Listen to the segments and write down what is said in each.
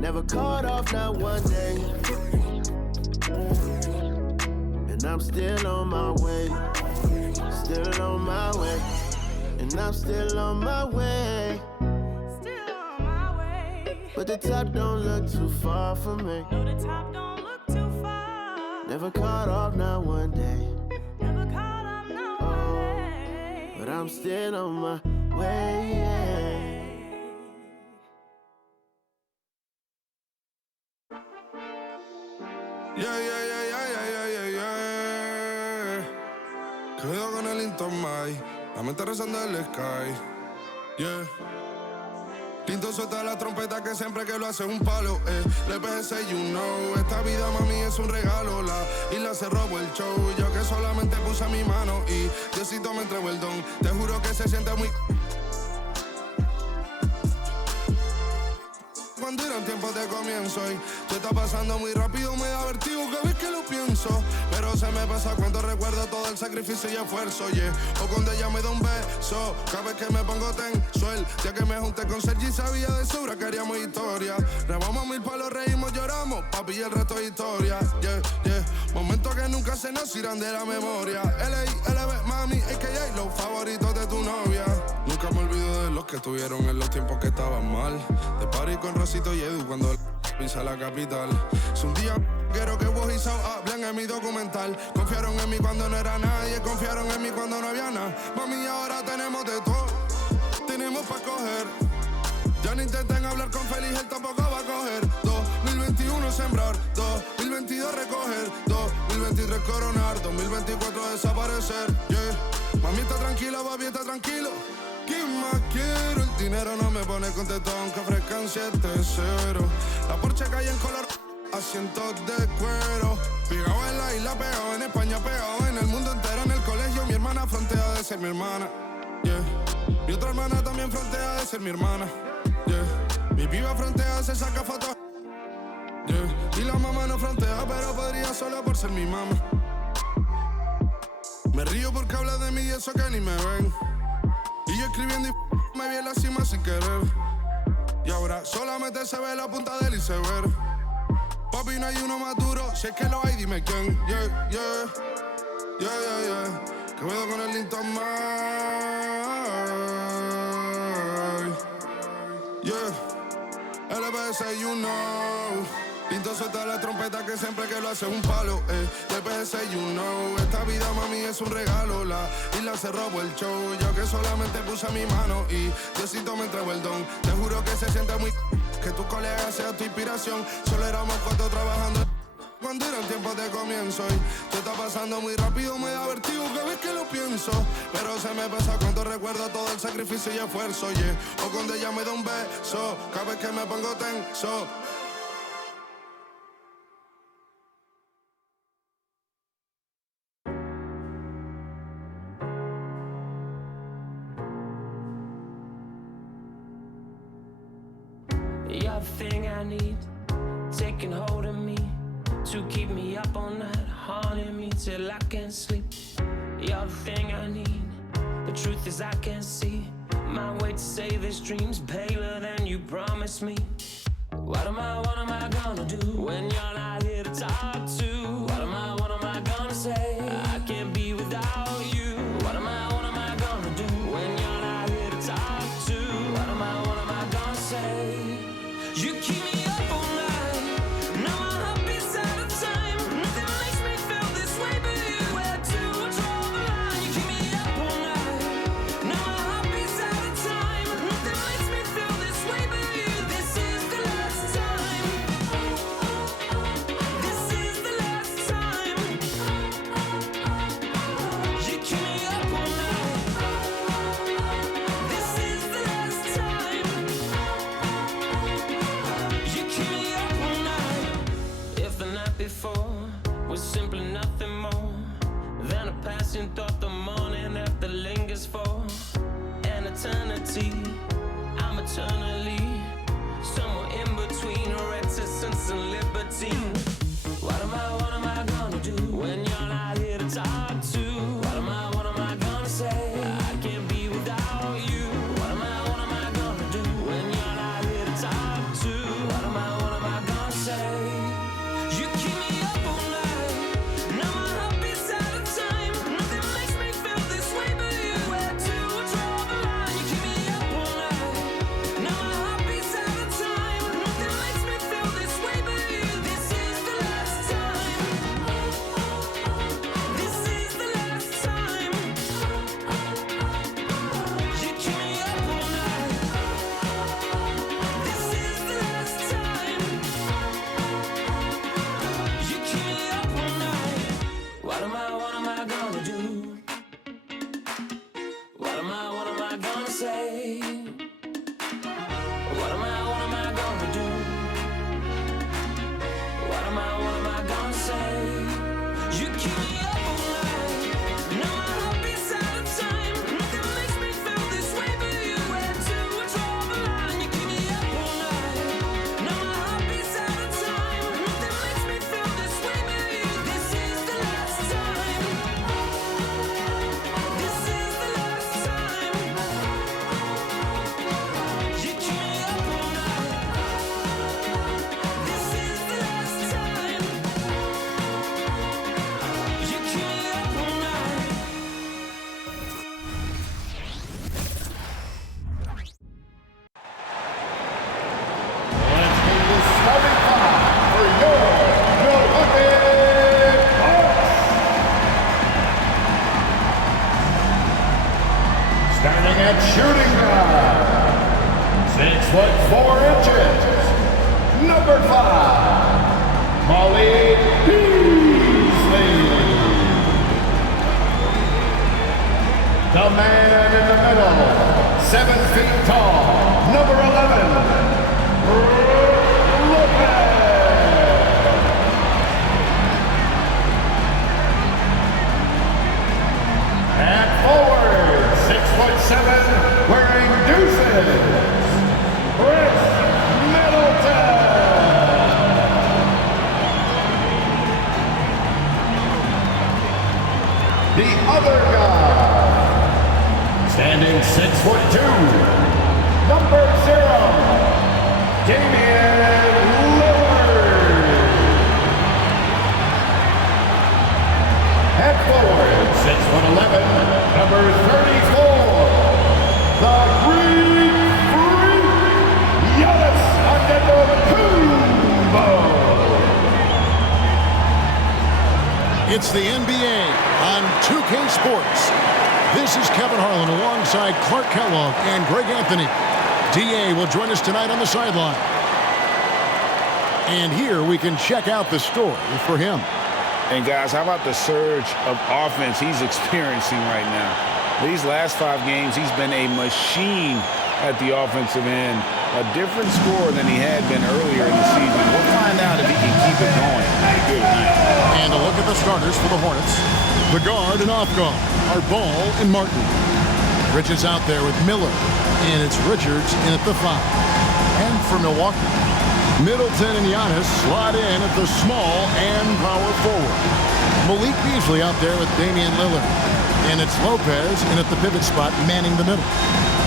Never called off, not one day. And I'm still on my way. Still on my way. And I'm still on my way. Still on my way. But the top don't look too far from me. No, the top don't look too far. Never called off, not one day. Never called off, not one day. But I'm still on my way, yeah. Quedo con el Intomai, la mente rezando el sky. Yeah. Tinto suelta la trompeta que siempre que lo hace un palo. Le PGC, you know. Esta vida, mami, es un regalo. La isla se robó el show. Yo que solamente puse mi mano y Diosito me entregó el don. Te juro que se siente muy... Cuando eran tiempos de comienzo y tú estás pasando muy rápido, me da vertigo cada vez que lo pienso. Pero se me pasa cuando recuerdo todo el sacrificio y esfuerzo, yeah. O cuando ella me da un beso, cada vez que me pongo tenso. El día que me junté con Sergi sabía de sobra que haríamos historia. Grabamos 1000 palos, reímos, lloramos, papi, y el resto es historia, yeah, yeah. Momentos que nunca se nos irán de la memoria. L.A., LB, mami, a.k.a. los favoritos de tu novia. Nunca me olvido de los que estuvieron en los tiempos que estaban mal. De party con Rosito y Edu cuando pisa la capital. Es un día quiero que vos y Sao hablen en mi documental. Confiaron en mí cuando no era nadie, confiaron en mí cuando no había nada. Mami, ahora tenemos de todo, tenemos pa' coger. Ya no intenten hablar con Feliz, él tampoco va a coger. 2021 sembrar, 2022 recoger, 2023 coronar, 2024 desaparecer, yeah. Mami está tranquila, papi está tranquilo. ¿Qué más quiero? El dinero no me pone contento aunque ofrezcan 7-0. La Porsche cae en color, asientos de cuero. Pegado en la isla, pegado en España, pegado en el mundo entero. En el colegio mi hermana frontea de ser mi hermana, yeah. Mi otra hermana también frontea de ser mi hermana, yeah. Mi piba frontea, se saca fotos, yeah. Y la mamá no frontea, pero podría solo por ser mi mamá. Me río porque habla de mí y eso que ni me ven. Y yo escribiendo y me vi en la cima sin querer. Y ahora solamente se ve la punta del iceberg. Papi, no hay uno más duro, si es que lo hay, dime quién. Yeah, yeah, yeah, yeah, yeah. Que puedo con el Linton May. Yeah, LBS, you know. Tinto suelta la trompeta que siempre que lo hace un palo, LBS, you know. Esta vida, mami, es un regalo. La isla se robó el show. Yo que solamente puse mi mano y Diosito me entregó el don. Te juro que se siente muy... que tus colegas sean tu inspiración. Solo éramos 4 trabajando cuando eran tiempos de comienzo. Y tú estás pasando muy rápido, me da vertigo cada vez que lo pienso. Pero se me pasa cuando recuerdo todo el sacrificio y esfuerzo, yeah. O cuando ella me da un beso, cada vez que me pongo tenso. You're the thing I need, taking hold of me, to keep me up all night, haunting me till I can't sleep. You're the thing I need, the truth is I can't see my way to say this dream's paler than you promised me. What am I gonna do when you're not here to talk to? What am I gonna say? I can't be without you. What am I gonna do when you're not here to talk to? What am I gonna say? You keep me up all night. Now my heart beats out of time. Nothing makes me feel this way but you. Where to draw the line? You keep me up all night. Now my heart beats out of time. Nothing makes me feel this way but you. This is the last time. This is the last time. You keep me up all night. This is the last time. At shooting guard, 6'4", number 5, Molly Beasley. The man in the middle, 7 feet tall, number 11, Lopez. At forward, 6'7", wearing deuces, Chris Middleton. The other guy, standing 6'2", number 0, Damian Lillard. At forward, 6'11", number 34, the Greek Freak, Giannis Antetokounmpo. It's the NBA on 2K Sports. This is Kevin Harlan alongside Clark Kellogg and Greg Anthony. DA will join us tonight on the sideline. And here we can check out the story for him. And guys, how about the surge of offense he's experiencing right now? These last 5 games, he's been a machine at the offensive end. A different scorer than he had been earlier in the season. We'll find out if he can keep it going. Good night. And a look at the starters for the Hornets. The guard and off guard are Ball and Martin. Bridges out there with Miller. And it's Richards in at the 5. And for Milwaukee, Middleton and Giannis slide in at the small and power forward. Malik Beasley out there with Damian Lillard. And it's Lopez in at the pivot spot, manning the middle.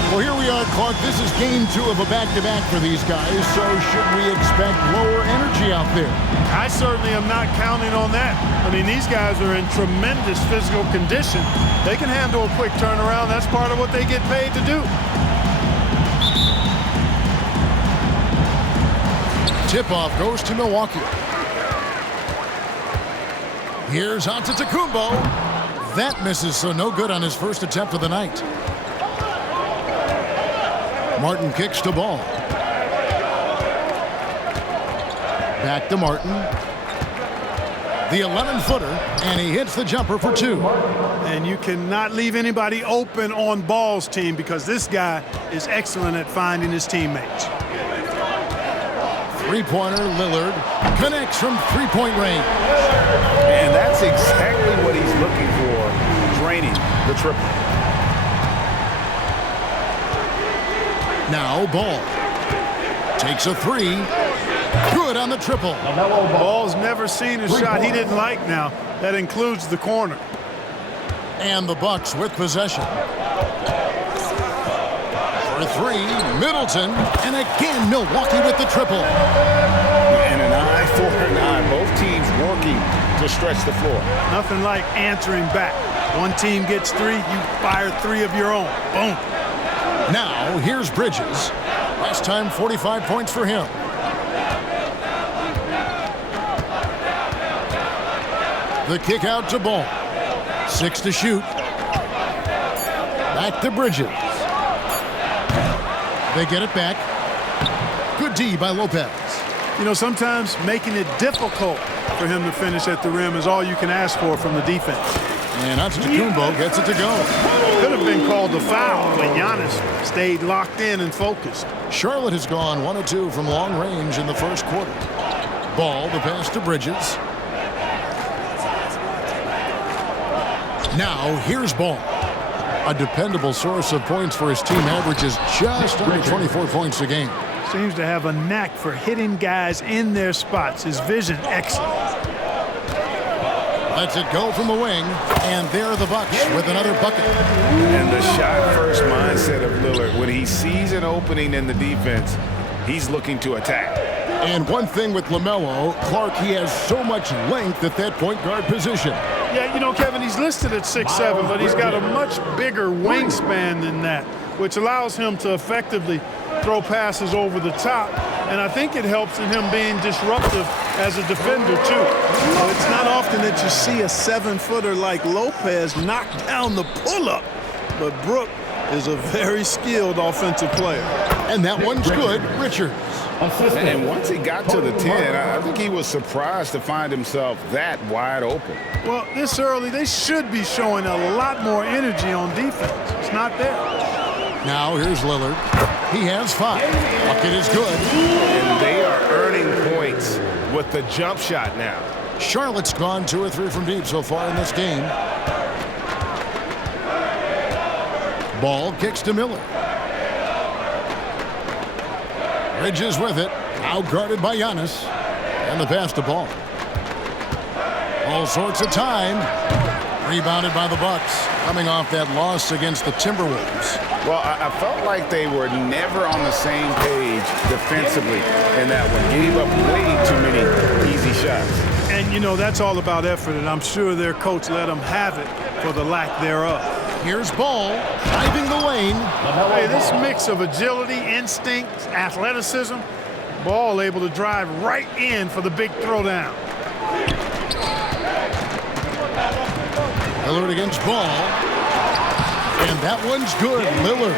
Well, here we are, Clark. This is game 2 of a back-to-back for these guys, so should we expect lower energy out there? I certainly am not counting on that. I mean, these guys are in tremendous physical condition. They can handle a quick turnaround. That's part of what they get paid to do. Tip-off goes to Milwaukee. Here's Antetokounmpo. That misses, so no good on his first attempt of the night. Martin kicks to Ball. Back to Martin. The 11-footer, and he hits the jumper for 2. And you cannot leave anybody open on Ball's team because this guy is excellent at finding his teammates. Three-pointer, Lillard connects from three-point range. And that's exactly what he's looking for, draining the triple. Now Ball takes a 3. Good on the triple. Ball's never seen a shot he didn't like now. That includes the corner. And the Bucks with possession. For 3, Middleton, and again Milwaukee with the triple. And an eye for an eye. Both teams working to stretch the floor. Nothing like answering back. One team gets 3, you fire 3 of your own. Boom. Now here's Bridges. Last time 45 points for him. The kick out to Ball. 6 to shoot. Back to Bridges. They get it back. Good D by Lopez. You know, sometimes making it difficult for him to finish at the rim is all you can ask for from the defense. And Antetokounmpo gets it to go. Could have been called a foul, but Giannis stayed locked in and focused. Charlotte has gone 1 of 2 from long range in the first quarter. Ball, the pass to Bridges. Now here's Ball. A dependable source of points for his team, averages just under 24 points a game. Seems to have a knack for hitting guys in their spots. His vision excellent. Lets it go from the wing, and there are the Bucks with another bucket. And the shot-first mindset of Lillard. When he sees an opening in the defense, he's looking to attack. And one thing with LaMelo, Clark, he has so much length at that point guard position. Yeah, you know, Kevin, he's listed at 6'7", but he's got a much bigger wingspan than that, which allows him to effectively throw passes over the top. And I think it helps in him being disruptive as a defender, too. Well, it's not often that you see a 7-footer like Lopez knock down the pull-up. But Brook is a very skilled offensive player. And that one's good, Richards. And once he got to the 10, I think he was surprised to find himself that wide open. Well, this early, they should be showing a lot more energy on defense. It's not there. Now here's Lillard. He has 5. Bucket is good. And they are earning points with the jump shot now. Charlotte's gone 2 or 3 from deep so far in this game. Ball kicks to Miller. Bridges with it. Out guarded by Giannis. And the pass to Ball. All sorts of time. Rebounded by the Bucks. Coming off that loss against the Timberwolves. Well, I felt like they were never on the same page defensively in that one. Gave up way too many easy shots. And, you know, that's all about effort, and I'm sure their coach let them have it for the lack thereof. Here's Ball driving the lane. Hey, this mix of agility, instinct, athleticism, Ball able to drive right in for the big throwdown. Lillard against Ball. And that one's good, Lillard.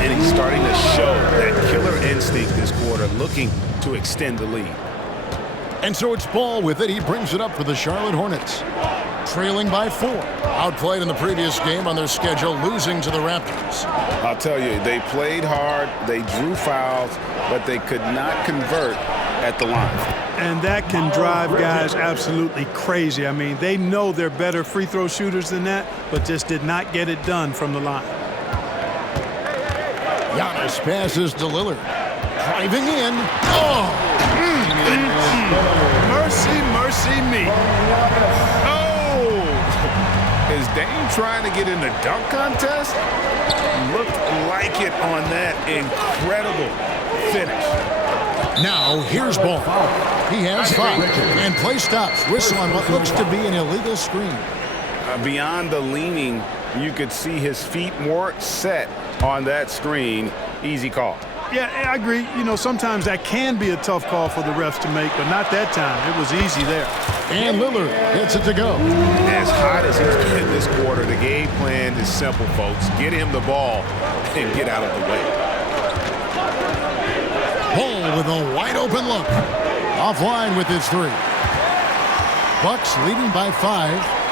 And he's starting to show that killer instinct this quarter, looking to extend the lead. And so it's Ball with it. He brings it up for the Charlotte Hornets. Trailing by 4. Outplayed in the previous game on their schedule, losing to the Raptors. I'll tell you, they played hard, they drew fouls, but they could not convert at the line. And that can drive guys absolutely crazy. I mean, they know they're better free throw shooters than that, but just did not get it done from the line. Giannis passes to Lillard. Driving in. Oh! Mercy, mercy me. Oh! Is Dame trying to get in the dunk contest? Looked like it on that incredible finish. Now, here's Ball. He has 5. And play stops. Whistle on what looks to be an illegal screen. Beyond the leaning, you could see his feet more set on that screen. Easy call. Yeah, I agree. You know, sometimes that can be a tough call for the refs to make, but not that time. It was easy there. And Lillard gets it to go. As hot as he's been this quarter, the game plan is simple, folks. Get him the ball and get out of the way. Ball with a wide open look. Offline with his 3. Bucks leading by 5.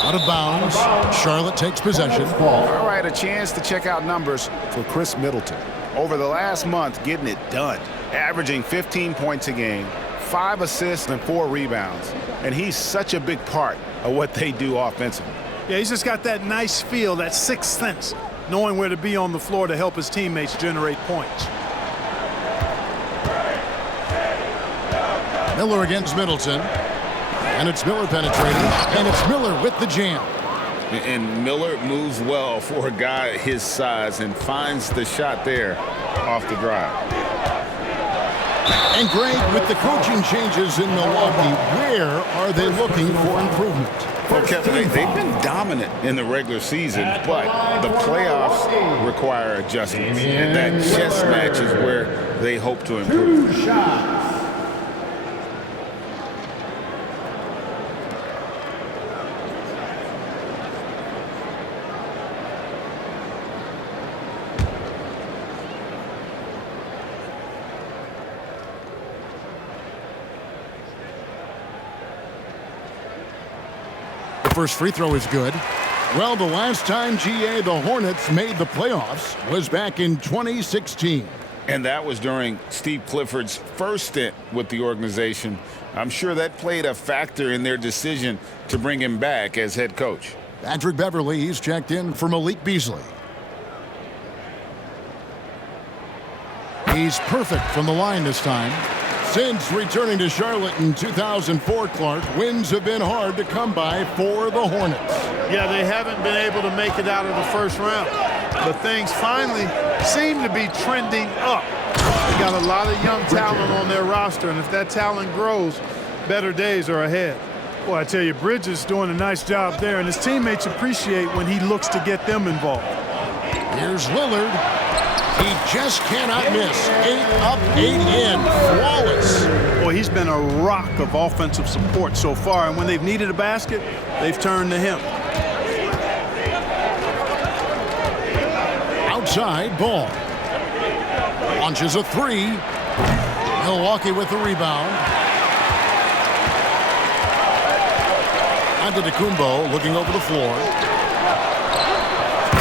Out of bounds. Charlotte takes possession. All right, a chance to check out numbers for Chris Middleton. Over the last month, getting it done. Averaging 15 points a game, 5 assists and 4 rebounds. And he's such a big part of what they do offensively. Yeah, he's just got that nice feel, that sixth sense, knowing where to be on the floor to help his teammates generate points. Miller against Middleton. And it's Miller penetrating. And it's Miller with the jam. And Miller moves well for a guy his size and finds the shot there off the drive. And Greg, with the coaching changes in Milwaukee, where are they looking for improvement? Well, Kevin, they've been dominant in the regular season, but the playoffs require adjustments. And that chess match is where they hope to improve. First free throw is good. Well, the last time, GA, the Hornets made the playoffs was back in 2016. And that was during Steve Clifford's first stint with the organization. I'm sure that played a factor in their decision to bring him back as head coach. Patrick Beverley, he's checked in for Malik Beasley. He's perfect from the line this time. Since returning to Charlotte in 2004, Clark, wins have been hard to come by for the Hornets. Yeah, they haven't been able to make it out of the first round. But things finally seem to be trending up. They got a lot of young talent on their roster, and if that talent grows, better days are ahead. Well, I tell you, Bridges doing a nice job there, and his teammates appreciate when he looks to get them involved. Here's Lillard. He just cannot miss. 8 up, 8 in. Flawless. Boy, he's been a rock of offensive support so far, and when they've needed a basket, they've turned to him. inside, Ball. Launches a three. Milwaukee with the rebound. Antetokounmpo looking over the floor.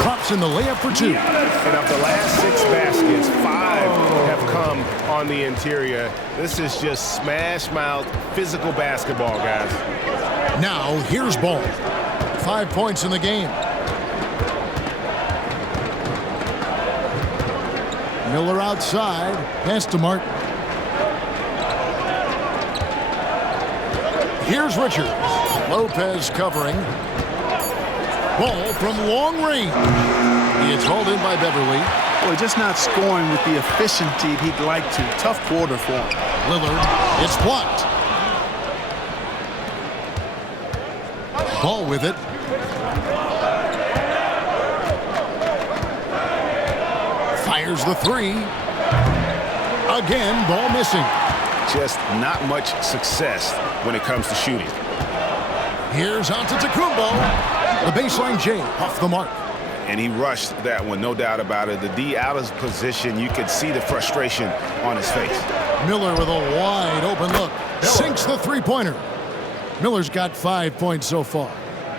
Drops in the layup for two. And of the last 6 baskets, 5 have come on the interior. This is just smash mouth, physical basketball, guys. Now here's Ball. 5 points in the game. Miller outside. Pass to Martin. Here's Richards. Lopez covering. Ball from long range. It's hauled in by Beverly. Boy, just not scoring with the efficiency he'd like to. Tough quarter for him. Lillard. It's blocked. Ball with it. Fires the three. Again, ball missing. Just not much success when it comes to shooting. Here's Antetokounmpo. The baseline J off the mark. And he rushed that one, no doubt about it. The D out of position, you could see the frustration on his face. Miller with a wide open look. Sinks the three-pointer. Miller's got 5 points so far.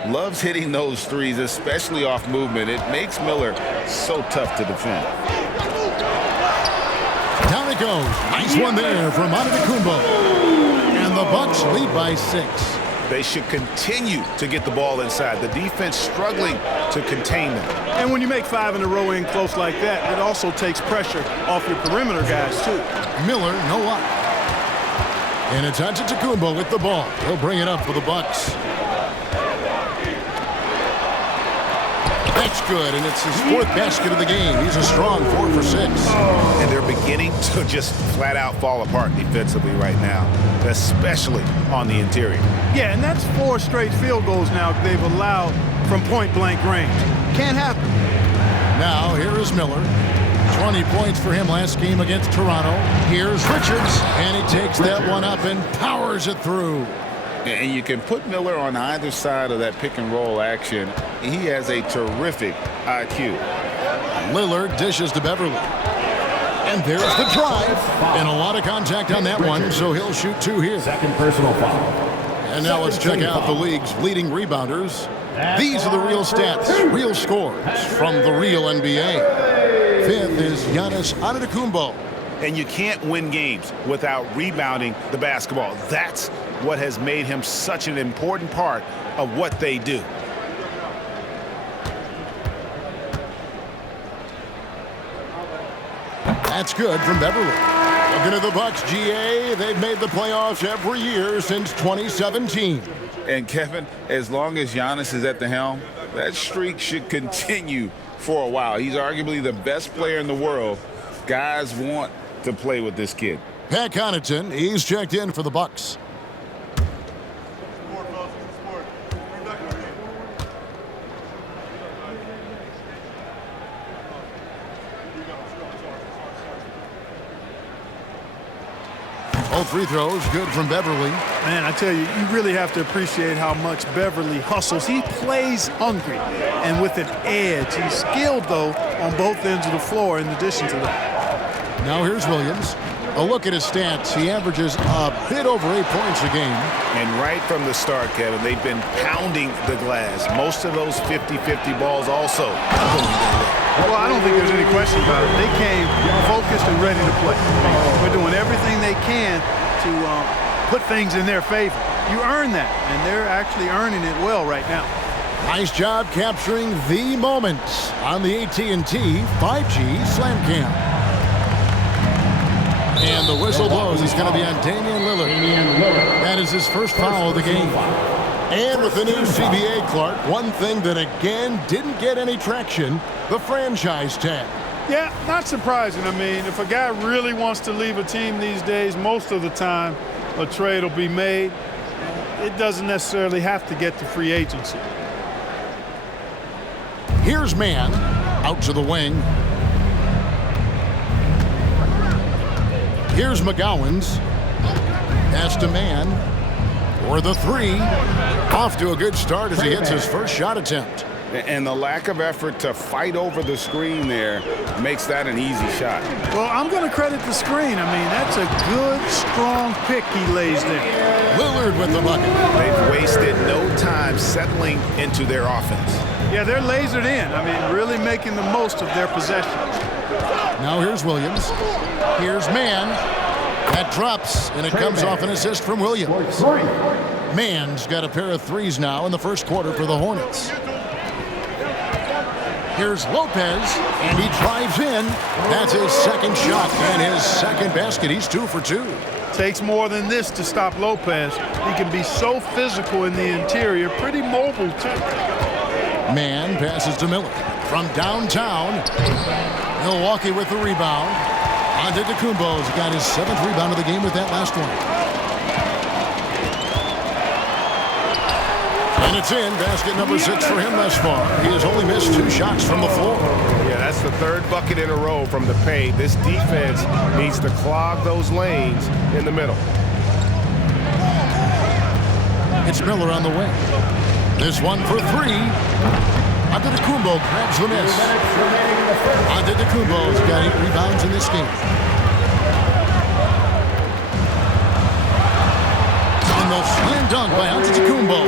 Loves hitting those threes, especially off movement. It makes Miller so tough to defend. Down it goes. Nice one there from Antetokounmpo. And the Bucks lead by 6. They should continue to get the ball inside. The defense struggling to contain them. And when you make 5 in a row in close like that, it also takes pressure off your perimeter guys, too. Miller, no luck. And it's Antetokounmpo with the ball. He'll bring it up for the Bucks. That's good, and it's his 4th basket of the game. He's a strong 4 for 6. And they're beginning to just flat out fall apart defensively right now, especially on the interior. Yeah, and that's 4 straight field goals now they've allowed from point-blank range. Can't happen. Now, here is Miller. 20 points for him last game against Toronto. Here's Richards, and he takes that one up and powers it through. And you can put Miller on either side of that pick-and-roll action. He has a terrific IQ. Lillard dishes to Beverly. And there's the drive. And a lot of contact on that one, so he'll shoot 2 here. Second personal foul. And now let's check out the league's leading rebounders. These are the real stats, real scores from the real NBA. 5th is Giannis Antetokounmpo. And you can't win games without rebounding the basketball. That's what has made him such an important part of what they do. That's good from Beverly. Looking at the Bucks, GA, they've made the playoffs every year since 2017. And Kevin, as long as Giannis is at the helm, that streak should continue for a while. He's arguably the best player in the world. Guys want to play with this kid. Pat Connaughton, he's checked in for the Bucks. Both free throws good from Beverly. Man, I tell you, you really have to appreciate how much Beverly hustles. He plays hungry and with an edge. He's skilled, though, on both ends of the floor in addition to that. Now here's Williams. A look at his stats. He averages a bit over 8 points a game. And right from the start, Kevin, they've been pounding the glass. Most of those 50-50 balls also going their way. Well, I don't think there's any question about it. They came focused and ready to play. They're doing everything they can to put things in their favor. You earn that, and they're actually earning it well right now. Nice job capturing the moments on the AT&T 5G Slam Cam. And the whistle blows. It's going to be on Damian Lillard. That is his first foul of the game. And with the new CBA, Clark, one thing that again didn't get any traction, the franchise tag. Yeah, not surprising. I mean, if a guy really wants to leave a team these days, most of the time a trade will be made. It doesn't necessarily have to get to free agency. Here's Mann out to the wing. Here's McGowan's. Pass to Mann for the three. Off to a good start as he hits his first shot attempt. And the lack of effort to fight over the screen there makes that an easy shot. Well, I'm going to credit the screen. I mean, that's a good, strong pick he lays there. Lillard with the bucket. They've wasted no time settling into their offense. Yeah, they're lasered in. I mean, really making the most of their possessions. Now here's Williams. Here's Mann. That drops, and it comes off an assist from Williams. Mann's got a pair of threes now in the first quarter for the Hornets. Here's Lopez, and he drives in. That's his second shot and his second basket. He's 2 for 2. Takes more than this to stop Lopez. He can be so physical in the interior, pretty mobile, too. Mann passes to Miller. From downtown, Milwaukee with the rebound. Antetokounmpo's got his 7th rebound of the game with that last one. And it's in. Basket number 6 for him thus far. He has only missed 2 shots from the floor. Yeah, that's the 3rd bucket in a row from the paint. This defense needs to clog those lanes in the middle. It's Miller on the wing. This one for 3. Antetokounmpo grabs the miss. Antetokounmpo's got 8 rebounds in this game. And the slam dunk by Antetokounmpo.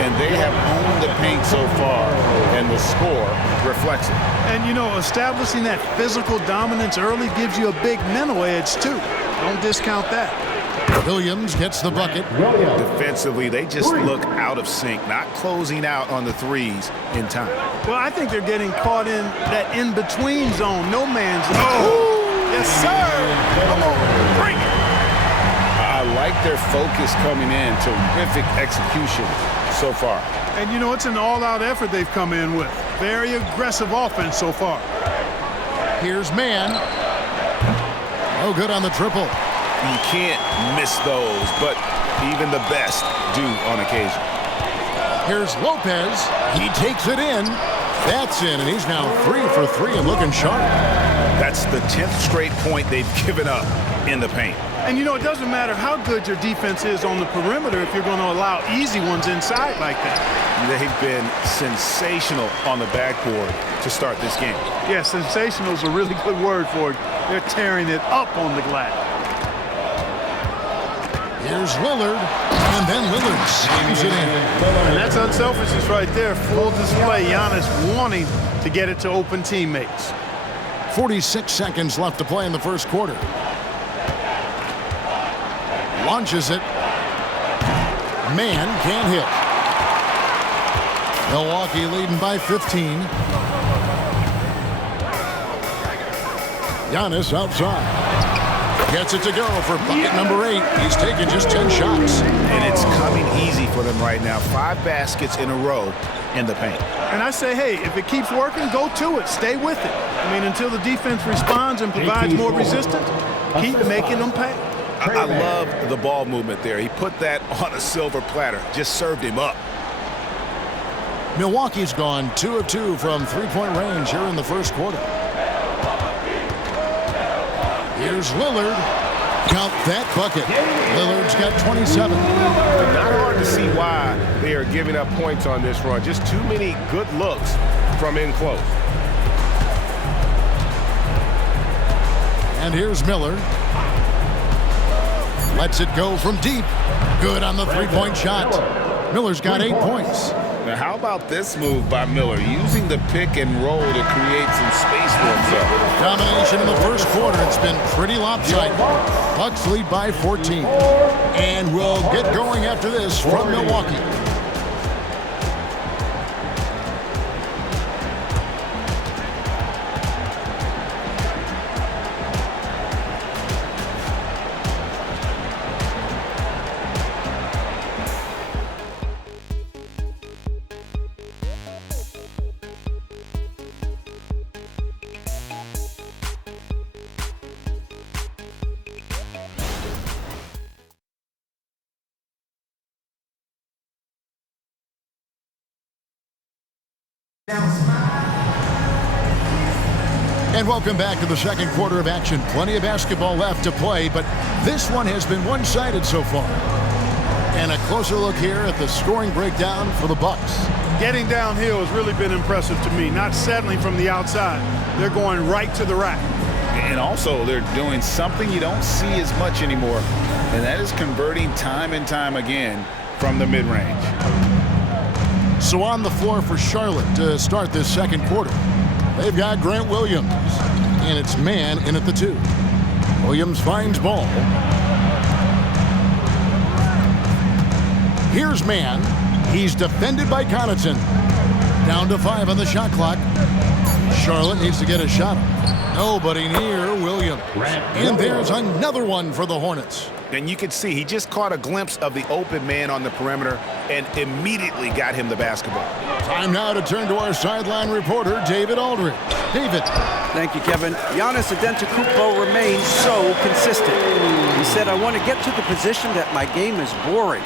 And they have owned the paint so far, and the score reflects it. And, you know, establishing that physical dominance early gives you a big mental edge, too. Don't discount that. Williams gets the bucket. Defensively, they just look out of sync, not closing out on the threes in time. Well, I think they're getting caught in that in-between zone, no man's zone. Oh, yes, sir. Come on, bring it. I like their focus coming in. Terrific execution so far. And, you know, it's an all-out effort they've come in with. Very aggressive offense so far. Here's Mann. No good on the triple. You can't miss those, but even the best do on occasion. Here's Lopez. He takes it in. That's in, and he's now 3 for 3 and looking sharp. That's the 10th straight point they've given up in the paint. And, you know, it doesn't matter how good your defense is on the perimeter if you're going to allow easy ones inside like that. They've been sensational on the backboard to start this game. Yeah, sensational is a really good word for it. They're tearing it up on the glass. Here's Lillard, and then Lillard slams it in. And that's unselfishness right there. Full display. Giannis wanting to get it to open teammates. 46 seconds left to play in the first quarter. Launches it. Mann can't hit. Milwaukee leading by 15. Giannis outside. Gets it to go for bucket number 8. He's taken just 10 shots. And it's coming easy for them right now. 5 baskets in a row in the paint. And I say, hey, if it keeps working, go to it. Stay with it. I mean, until the defense responds and provides more resistance, keep making them pay. I love the ball movement there. He put that on a silver platter. Just served him up. Milwaukee's gone 2 of 2 from 3-point range here in the first quarter. Here's Lillard. Count that bucket. Lillard's got 27. Not hard to see why they are giving up points on this run. Just too many good looks from in close. And here's Miller. Lets it go from deep. Good on the 3-point shot. Miller's got 8 points. Now, how about this move by Miller, using the pick and roll to create some space for himself? Domination in the first quarter. It's been pretty lopsided. Bucks lead by 14. And we'll get going after this from Milwaukee. And welcome back to the second quarter of action. Plenty of basketball left to play, but this one has been one-sided so far. And a closer look here at the scoring breakdown for the Bucks. Getting downhill has really been impressive to me, not settling from the outside. They're going right to the rack. And also, they're doing something you don't see as much anymore, and that is converting time and time again from the mid-range. So on the floor for Charlotte to start this second quarter, they've got Grant Williams, and it's man in at the 2. Williams finds ball. Here's man. He's defended by Connaughton. Down to 5 on the shot clock. Charlotte needs to get a shot up. Nobody near Williams. And there's another one for the Hornets. And you can see he just caught a glimpse of the open man on the perimeter and immediately got him the basketball. Time now to turn to our sideline reporter, David Aldridge. David. Thank you, Kevin. Giannis Antetokounmpo remains so consistent. He said, I want to get to the position that my game is boring.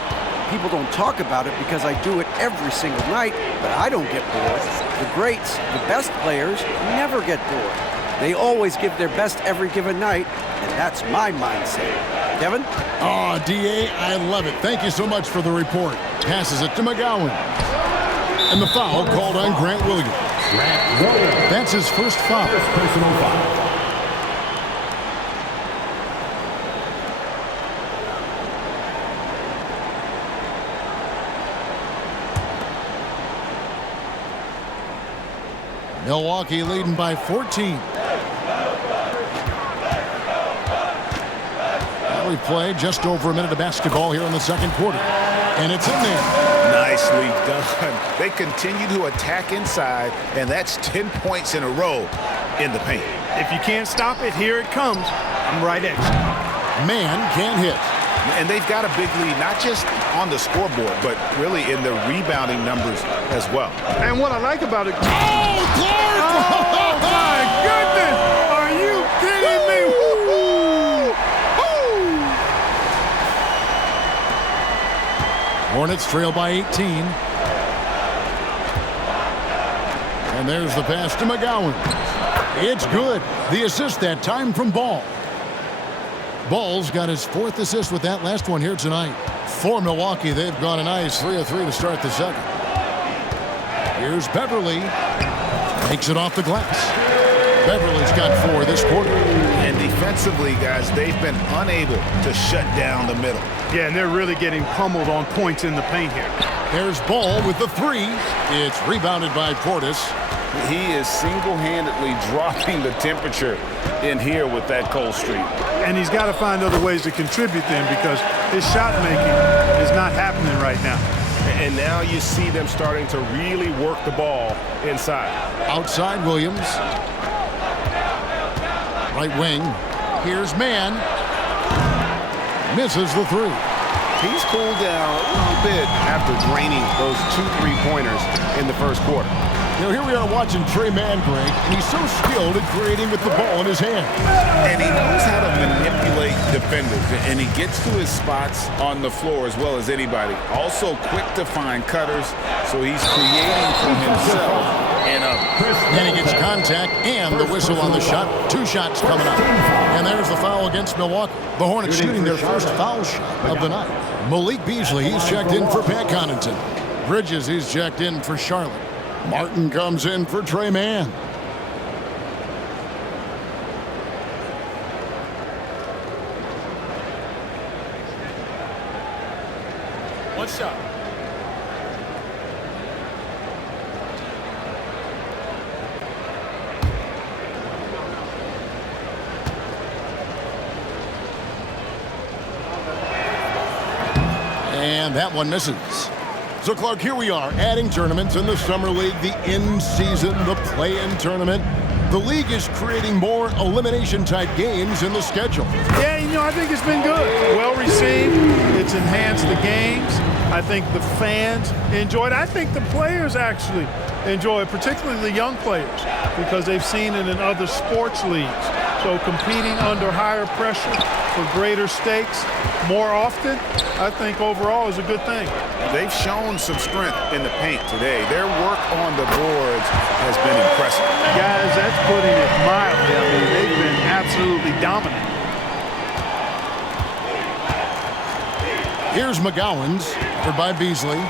People don't talk about it because I do it every single night, but I don't get bored. The greats, the best players, never get bored. They always give their best every given night, and that's my mindset. Kevin? Oh, D.A., I love it. Thank you so much for the report. Passes it to McGowan. And the foul called on Grant Williams. That's his first foul. Personal foul. Milwaukee leading by 14. Well, we played just over a minute of basketball here in the second quarter. And it's in there. Nicely done. They continue to attack inside, and that's 10 points in a row in the paint. If you can't stop it, here it comes. I'm right at you. Man can't hit. And they've got a big lead, not just on the scoreboard, but really in the rebounding numbers as well. And what I like about it... Oh, Clark! Oh, my goodness! Are you kidding me? Hornets trail by 18. And there's the pass to McGowan. It's good. The assist that time from Ball. Ball's got his 4th assist with that last one here tonight. For Milwaukee, they've gone a nice 3 of 3 to start the second. Here's Beverly. Takes it off the glass. Beverly's got 4 this quarter. And defensively, guys, they've been unable to shut down the middle. Yeah, and they're really getting pummeled on points in the paint here. There's Ball with the 3. It's rebounded by Portis. He is single-handedly dropping the temperature in here with that cold streak. And he's got to find other ways to contribute then, because his shot making is not happening right now. And now you see them starting to really work the ball inside. Outside Williams. Right wing. Here's Man. Misses the 3. He's cooled down a little bit after draining those 2 3-pointers in the first quarter. You know, here we are watching Trey Mann, Greg, and he's so skilled at creating with the ball in his hand. And he knows how to manipulate defenders, and he gets to his spots on the floor as well as anybody. Also quick to find cutters, so he's creating for himself and others. And he gets contact and the whistle on the shot. 2 shots coming up. And there's the foul against Milwaukee. The Hornets shooting their first foul shot of the night. Malik Beasley, he's checked in for Pat Connaughton. Bridges, he's checked in for Charlotte. Martin comes in for Trey Mann. One shot. And that one misses. So, Clark, here we are, adding tournaments in the Summer League, the in-season, the play-in tournament. The league is creating more elimination-type games in the schedule. Yeah, you know, I think it's been good. Well-received. It's enhanced the games. I think the fans enjoy it. I think the players actually enjoy it, particularly the young players, because they've seen it in other sports leagues. So competing under higher pressure for greater stakes more often, I think overall is a good thing. They've shown some strength in the paint today. Their work on the boards has been impressive. Guys, that's putting it mildly. I mean, they've been absolutely dominant. Here's McGowan's, covered by Beasley.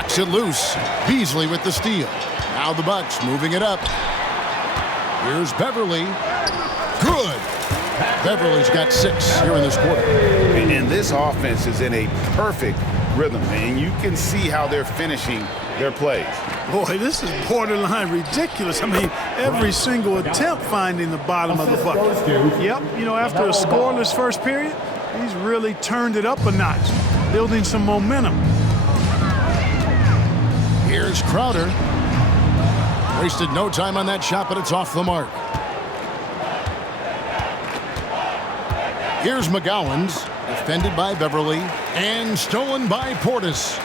Knocks it loose. Beasley with the steal. Now the Bucks moving it up. Here's Beverly. Good. Beverly's got 6 here in this quarter. And this offense is in a perfect rhythm, and you can see how they're finishing their plays. Boy, this is borderline ridiculous. I mean, every single attempt finding the bottom of the bucket. Yep, you know, after a scoreless first period, he's really turned it up a notch, building some momentum. Here's Crowder. Wasted no time on that shot, but it's off the mark. Here's McGowan's, defended by Beverly, and stolen by Portis.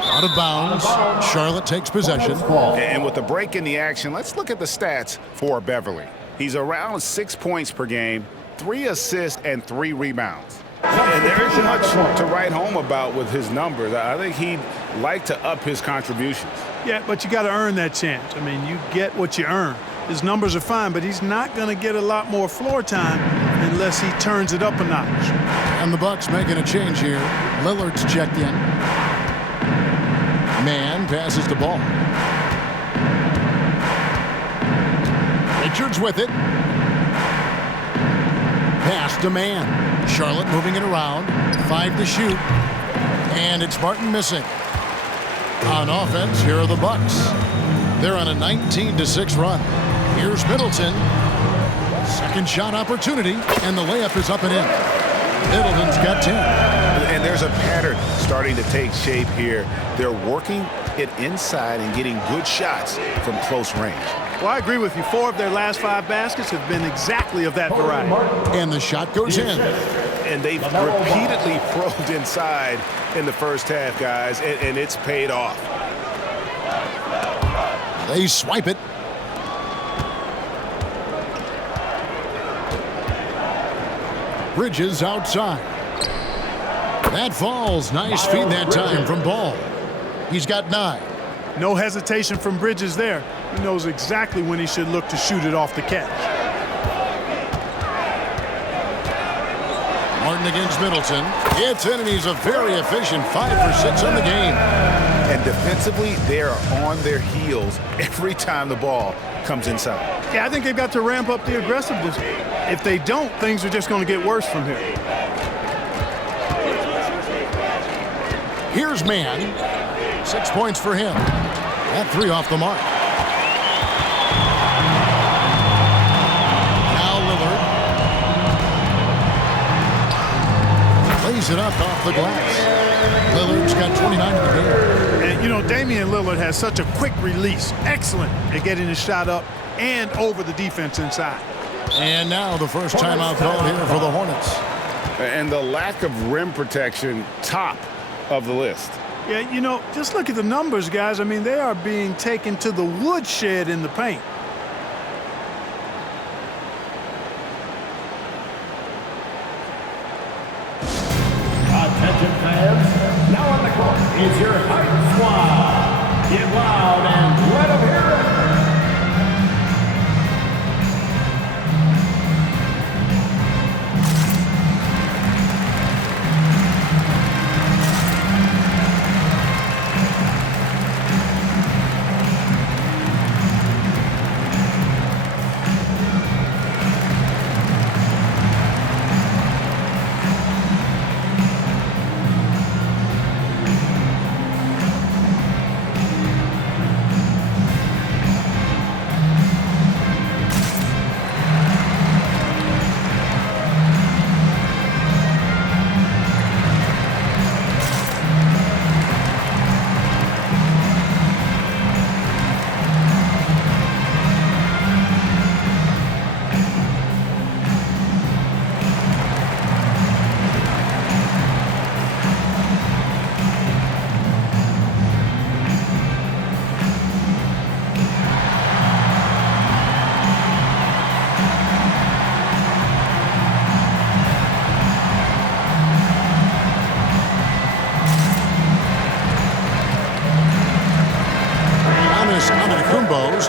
Out of bounds. Charlotte takes possession. And with the break in the action, let's look at the stats for Beverly. He's around 6 points per game, 3 assists, and 3 rebounds. And there isn't much to write home about with his numbers. I think he'd like to up his contributions. Yeah, but you got to earn that chance. I mean, you get what you earn. His numbers are fine, but he's not going to get a lot more floor time unless he turns it up a notch. And the Bucks making a change here. Lillard's checked in. Man passes the ball. Richards with it. Pass to Man. Charlotte moving it around. 5 to shoot. And it's Martin missing. On offense, here are the Bucks. They're on a 19-6 run. Here's Middleton. Second shot opportunity, and the layup is up and in. Middleton's got 10. And there's a pattern starting to take shape here. They're working it inside and getting good shots from close range. Well, I agree with you. 4 of their last 5 baskets have been exactly of that variety. And the shot goes in. And they've repeatedly probed inside in the first half, guys, and it's paid off. They swipe it. Bridges outside. That falls. Nice feed that time from Ball. He's got 9. No hesitation from Bridges there. He knows exactly when he should look to shoot it off the catch. Martin against Middleton. It's in, and he's a very efficient 5 for 6 on the game. And defensively, they are on their heels every time the ball comes inside. Yeah, I think they've got to ramp up the aggressiveness. If they don't, things are just going to get worse from here. Here's Man. 6 points for him. That 3 off the mark. Now Lillard. Lays it up off the glass. Lillard's got 29 in the game. And, you know, Damian Lillard has such a quick release. Excellent at getting his shot up and over the defense inside. And now the first timeout called here for the Hornets. And the lack of rim protection, top of the list. Yeah, you know, just look at the numbers, guys. I mean, they are being taken to the woodshed in the paint. Attention fans, now on the court is your Hype Squad. Get loud and let them hear it.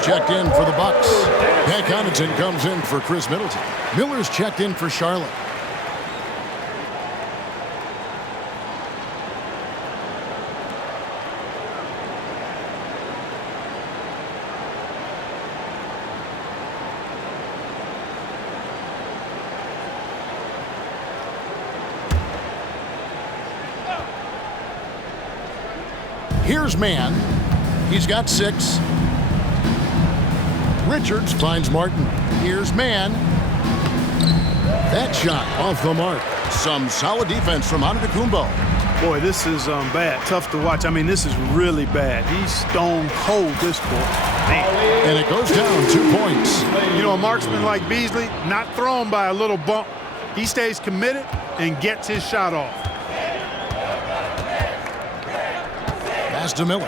Checked in for the Bucks. Pat Connaughton comes in for Chris Middleton. Miller's checked in for Charlotte. Here's man. He's got 6. Richards finds Martin. Here's man. That shot off the mark. Some solid defense from Antetokounmpo. Boy, this is bad. Tough to watch. I mean, this is really bad. He's stone cold, this boy. Man. And it goes down 2 points. You know, a marksman like Beasley, not thrown by a little bump. He stays committed and gets his shot off. Pass to Miller.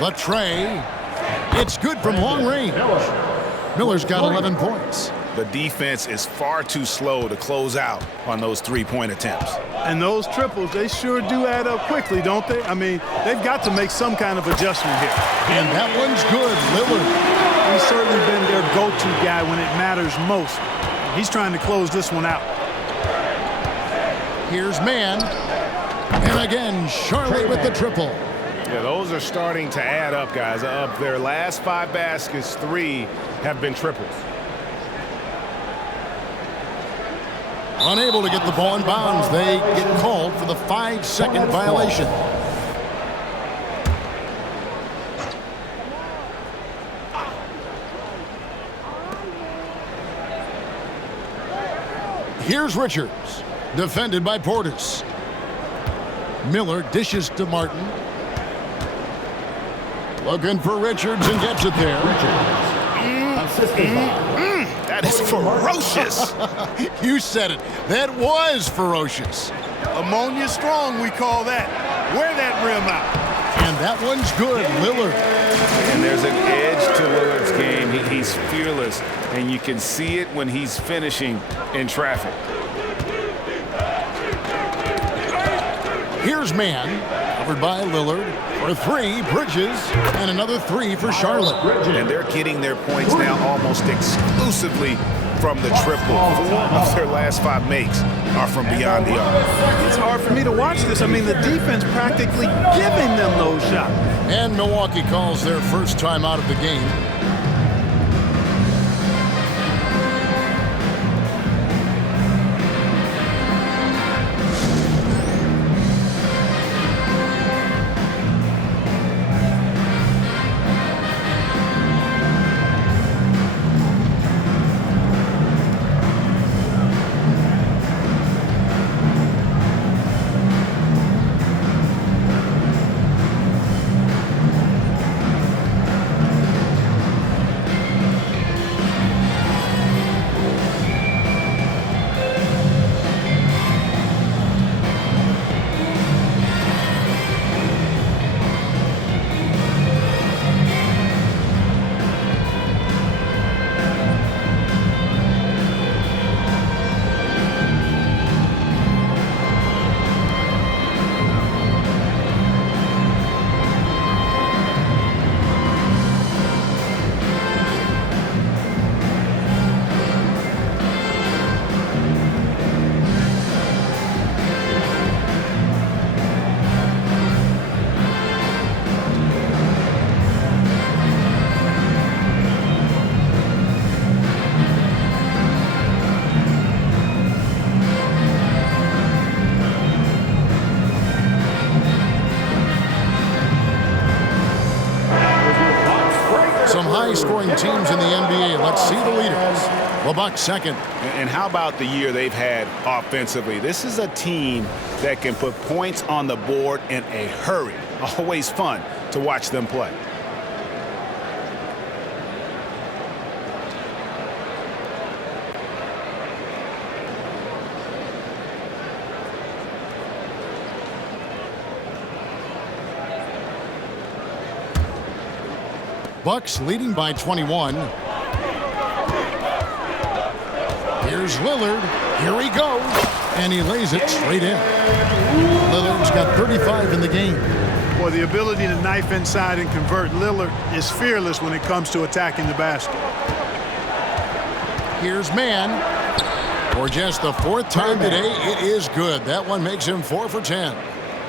The tray. It's good from long range. Miller's got 11 points. The defense is far too slow to close out on those three-point attempts. And those triples, they sure do add up quickly, don't they? I mean, they've got to make some kind of adjustment here. And that one's good, Lillard. He's certainly been their go-to guy when it matters most. He's trying to close this one out. Here's man. And again, Charlotte with the triple. Yeah, those are starting to add up, guys. Of their last 5 baskets, 3 have been triples. Unable to get the ball in bounds. They get called for the 5-second violation. Here's Richards, defended by Portis. Miller dishes to Martin. Looking for Richards and gets it there. That is ferocious. You said it. That was ferocious. Ammonia strong, we call that. Wear that rim out. And that one's good, Lillard. And there's an edge to Lillard's game. He's fearless, and you can see it when he's finishing in traffic. Here's man, covered by Lillard. For 3, Bridges, and another 3 for Charlotte. And they're getting their points now almost exclusively from the triple. 4 of their last 5 makes are from beyond the arc. It's hard for me to watch this. I mean, the defense practically giving them those shots. And Milwaukee calls their first time out of the game. High-scoring teams in the NBA. Let's see the leaders. The Bucks second. And how about the year they've had offensively? This is a team that can put points on the board in a hurry. Always fun to watch them play. Bucks leading by 21. Here's Lillard. Here he goes. And he lays it straight in. Lillard's got 35 in the game. Boy, the ability to knife inside and convert. Lillard is fearless when it comes to attacking the basket. Here's man. For just the 4th time today, it is good. That one makes him 4 for 10.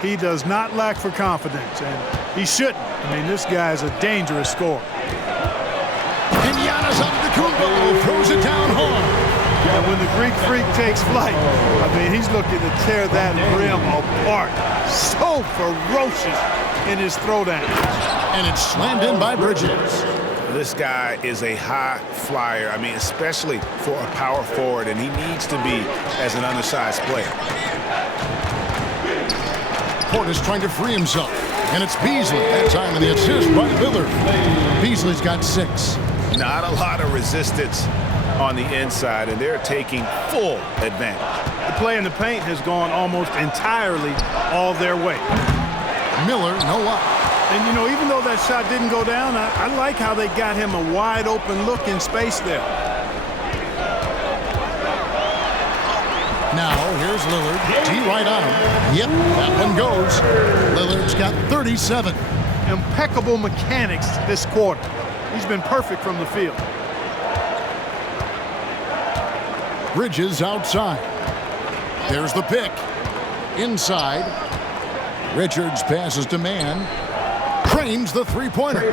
He does not lack for confidence, and he shouldn't. I mean, this guy is a dangerous scorer. And Giannis Antetokounmpo throws it down hard. And when the Greek Freak takes flight, I mean, he's looking to tear that rim apart. So ferocious. in his throwdown. And it's slammed in by Bridges. This guy is a high flyer. I mean, especially for a power forward, and he needs to be as an undersized player. Portis trying to free himself. And it's Beasley. That time in the assist by Lillard. Beasley's got 6. Not a lot of resistance on the inside, and they're taking full advantage. The play in the paint has gone almost entirely all their way. Miller, no luck. And, you know, even though that shot didn't go down, I like how they got him a wide open look in space there. Now, here's Lillard. T right on him. Yep, that one goes. Lillard's got 37. Impeccable mechanics this quarter. He's been perfect from the field. Bridges outside. There's the pick. Inside. Richards passes to Mann. Trains the three-pointer.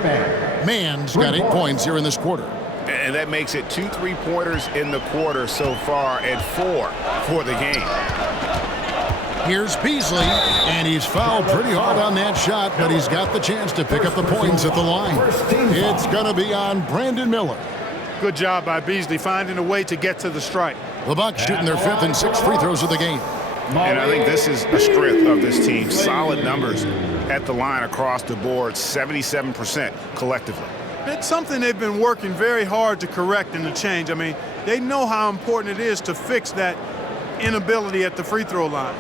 Mann's got 8 points here in this quarter. And that makes it 2 3-pointers in the quarter so far and 4 for the game. Here's Beasley, and he's fouled pretty hard on that shot, but he's got the chance to pick up the points at the line. It's going to be on Brandon Miller. Good job by Beasley finding a way to get to the strike. The Bucks shooting their 5th and 6th free throws of the game. And I think this is a strength of this team. Solid numbers at the line across the board, 77% collectively. It's something they've been working very hard to correct and to change. I mean, they know how important it is to fix that inability at the free throw line.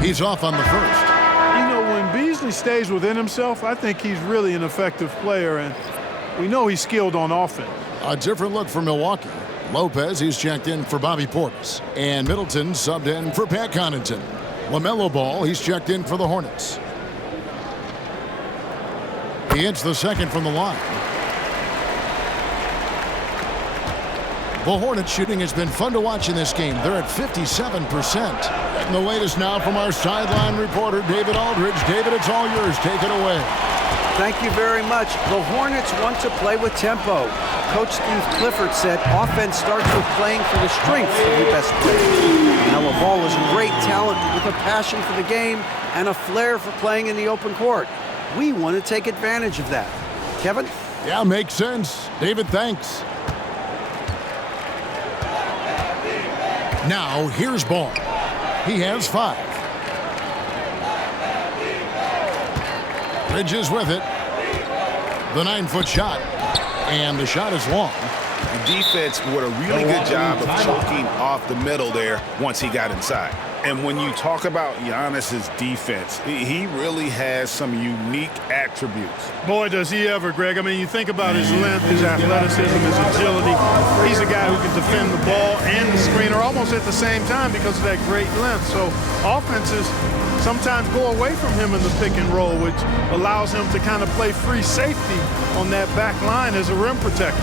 He's off on the first. You know, when Beasley stays within himself, I think he's really an effective player, and we know he's skilled on offense. A different look for Milwaukee. Lopez, he's checked in for Bobby Portis. And Middleton subbed in for Pat Connaughton. LaMelo Ball, he's checked in for the Hornets. He hits the second from the line. The Hornets shooting has been fun to watch in this game. They're at 57%. And the latest now from our sideline reporter, David Aldridge. David, it's all yours. Take it away. Thank you very much. The Hornets want to play with tempo. Coach Steve Clifford said offense starts with playing for the strength of your best player. Now Ball is a great talent with a passion for the game and a flair for playing in the open court. We want to take advantage of that. Kevin? Yeah, makes sense. David, thanks. Now, here's Ball. He has 5. Bridges with it. The 9-foot shot. And the shot is long. The defense did a really good job of choking off the middle there once he got inside. And when you talk about Giannis's defense, he really has some unique attributes. Boy, does he ever, Greg. I mean, you think about his length, his athleticism, his agility. He's a guy who can defend the ball and the screener almost at the same time because of that great length. So offenses sometimes go away from him in the pick and roll, which allows him to kind of play free safety on that back line as a rim protector.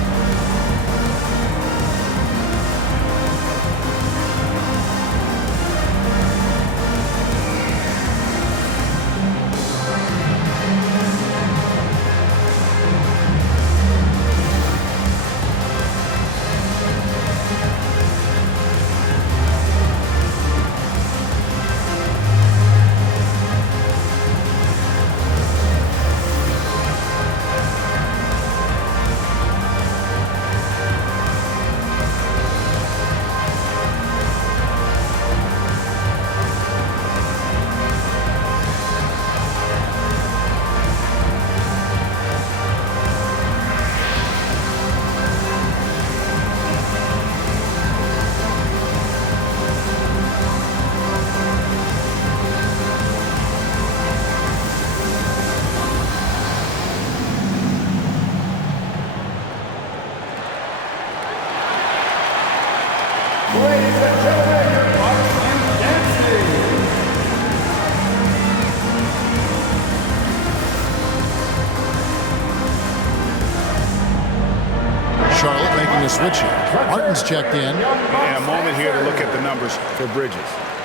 Charlotte making a switch here. Martin's checked in. And a moment here to look at the numbers for Bridges.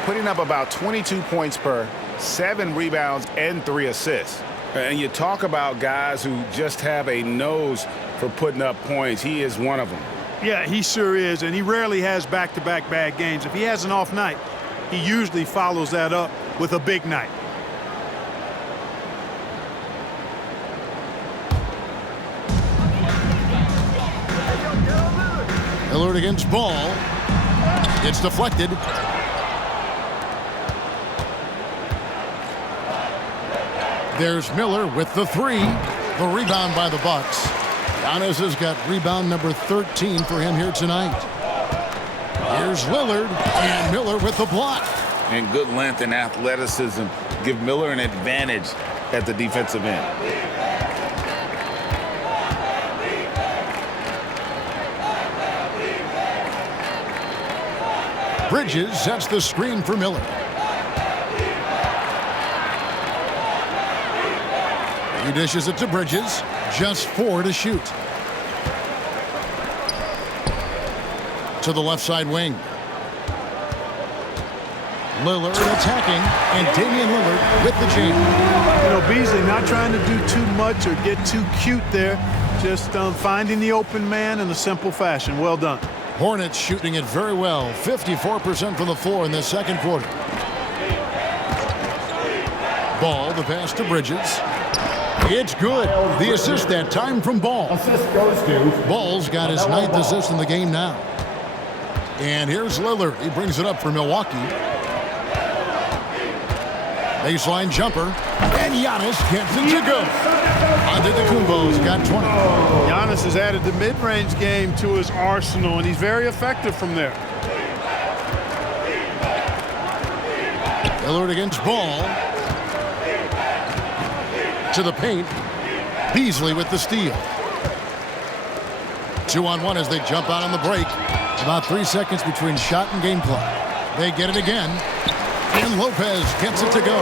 Putting up about 22 points per, 7 rebounds, and 3 assists. And you talk about guys who just have a nose for putting up points. He is one of them. Yeah, he sure is, and he rarely has back-to-back bad games. If he has an off night, he usually follows that up with a big night. Lillard against Ball. It's deflected. There's Miller with the three. The rebound by the Bucks. Giannis has got rebound number 13 for him here tonight. Here's Lillard, and Miller with the block. And good length and athleticism give Miller an advantage at the defensive end. Bridges sets the screen for Miller. He dishes it to Bridges. Just 4 to shoot. To the left side wing. Lillard attacking, and Damian Lillard with the jam. You know, Beasley not trying to do too much or get too cute there. Just finding the open man in a simple fashion. Well done. Hornets shooting it very well. 54% from the floor in the second quarter. Ball, the pass to Bridges. It's good. The assist that time from Ball. Assist goes to Ball's got his 9th assist in the game now. And here's Lillard. He brings it up for Milwaukee. Baseline jumper. And Giannis gets it to go. Antetokounmpo's got 20. Giannis has added the mid-range game to his arsenal, and he's very effective from there. Lillard against Ball. To the paint. Beasley with the steal. 2-on-1 as they jump out on the break. About 3 seconds between shot and game clock. They get it again. And Lopez gets it to go.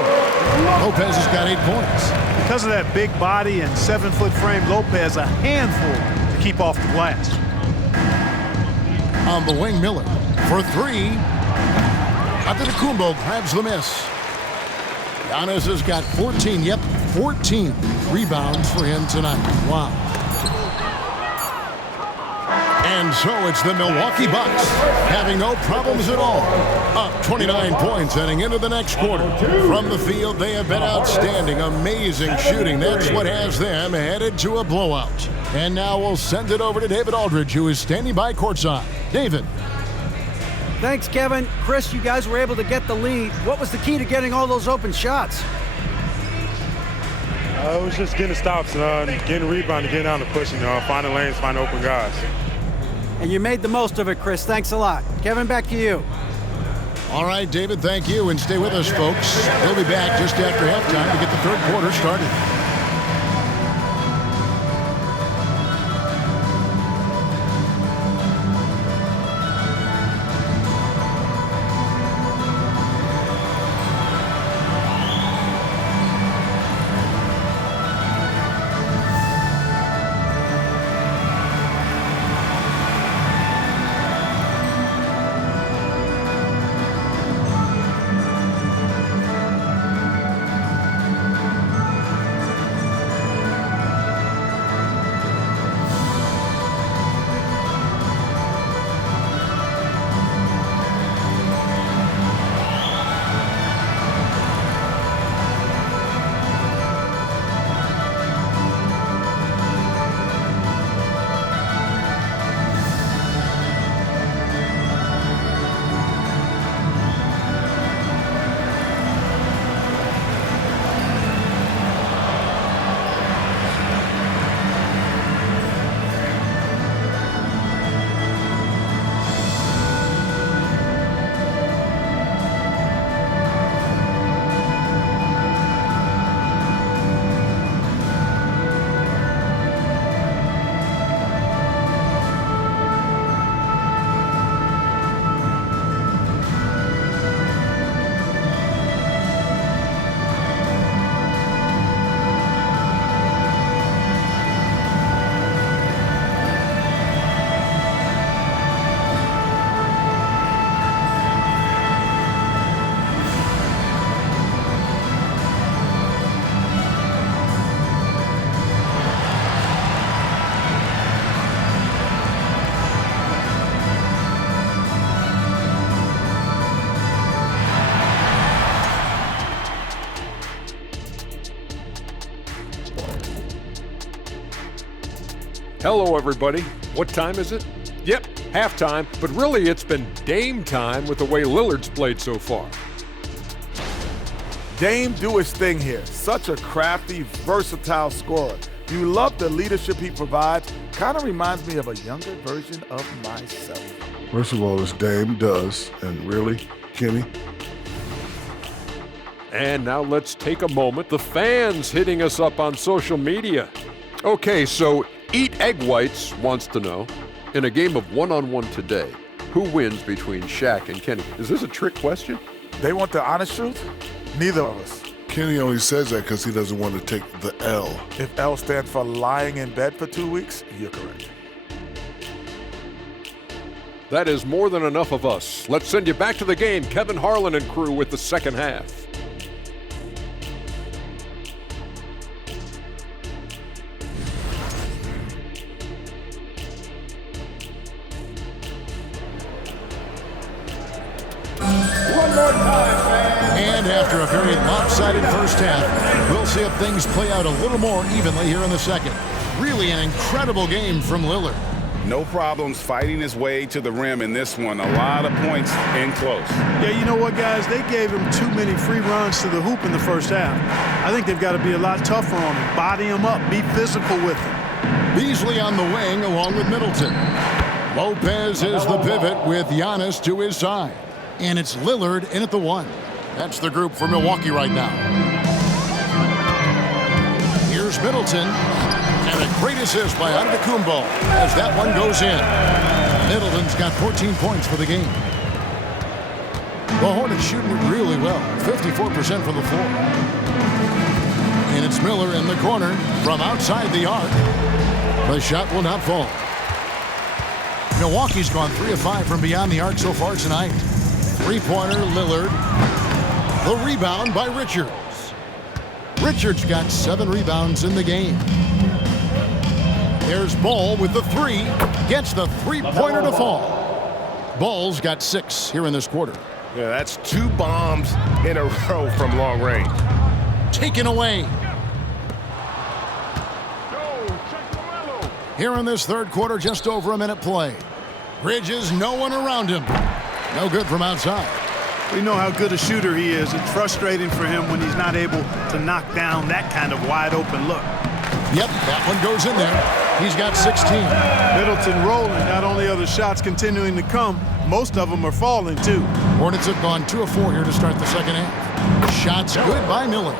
Lopez has got 8 points. Because of that big body and 7-foot frame, Lopez a handful to keep off the glass. On the wing, Miller for 3. Antetokounmpo grabs the miss. Giannis has got 14. Yep, 14 rebounds for him tonight. Wow. And so it's the Milwaukee Bucks having no problems at all. Up 29 points heading into the next quarter. From the field, they have been outstanding. Amazing shooting. That's what has them headed to a blowout. And now we'll send it over to David Aldridge, who is standing by courtside. David. Thanks, Kevin. Chris, you guys were able to get the lead. What was the key to getting all those open shots? It was just getting stops, getting rebound, getting out and pushing, finding lanes, finding open guys. And you made the most of it, Chris. Thanks a lot. Kevin, back to you. All right, David, thank you. And stay with us, folks. We'll be back just after halftime to get the third quarter started. Hello, everybody. What time is it? Yep, halftime, but really it's been Dame time with the way Lillard's played so far. Dame do his thing here. Such a crafty, versatile scorer. You love the leadership he provides. Kind of reminds me of a younger version of myself. First of all, this Dame does, and really, Kenny. And now let's take a moment. The fans hitting us up on social media. Okay, so Eat Egg Whites wants to know, in a game of one-on-one today, who wins between Shaq and Kenny? Is this a trick question? They want the honest truth? Neither of us. Kenny only says that because he doesn't want to take the L. If L stands for lying in bed for 2 weeks, you're correct. That is more than enough of us. Let's send you back to the game. Kevin Harlan and crew with the second half. And after a very lopsided first half, we'll see if things play out a little more evenly here in the second. Really an incredible game from Lillard. No problems fighting his way to the rim in this one. A lot of points in close. Yeah, you know what, guys? They gave him too many free runs to the hoop in the first half. I think they've got to be a lot tougher on him. Body him up. Be physical with him. Beasley on the wing along with Middleton. Lopez is the pivot with Giannis to his side. And it's Lillard in at the 1. That's the group for Milwaukee right now. Here's Middleton. And a great assist by Antetokounmpo as that one goes in. Middleton's got 14 points for the game. The Hornets shooting it really well. 54% from the floor. And it's Miller in the corner from outside the arc. The shot will not fall. Milwaukee's gone 3 of 5 from beyond the arc so far tonight. Three-pointer, Lillard. The rebound by Richards. Richards got 7 rebounds in the game. There's Ball with the 3. Gets the three-pointer to fall. Ball's got 6 here in this quarter. Yeah, that's 2 bombs in a row from long range. Taken away. Here in this third quarter, just over a minute play. Bridges, no one around him. No good from outside. We know how good a shooter he is. It's frustrating for him when he's not able to knock down that kind of wide-open look. Yep, that one goes in there. He's got 16. Middleton rolling. Not only are the shots continuing to come, most of them are falling, too. Hornets have gone 2 of 4 here to start the second half. Shots good by Miller.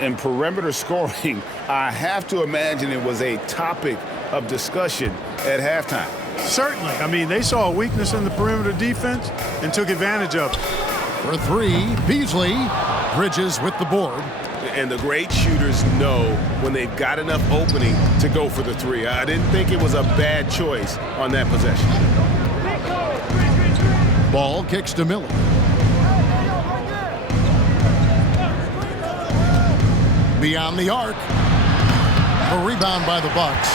In perimeter scoring, I have to imagine it was a topic of discussion at halftime. Certainly. I mean, they saw a weakness in the perimeter defense and took advantage of it. For 3, Beasley. Bridges with the board. And the great shooters know when they've got enough opening to go for the 3. I didn't think it was a bad choice on that possession. Ball kicks to Miller. Beyond the arc. A rebound by the Bucks.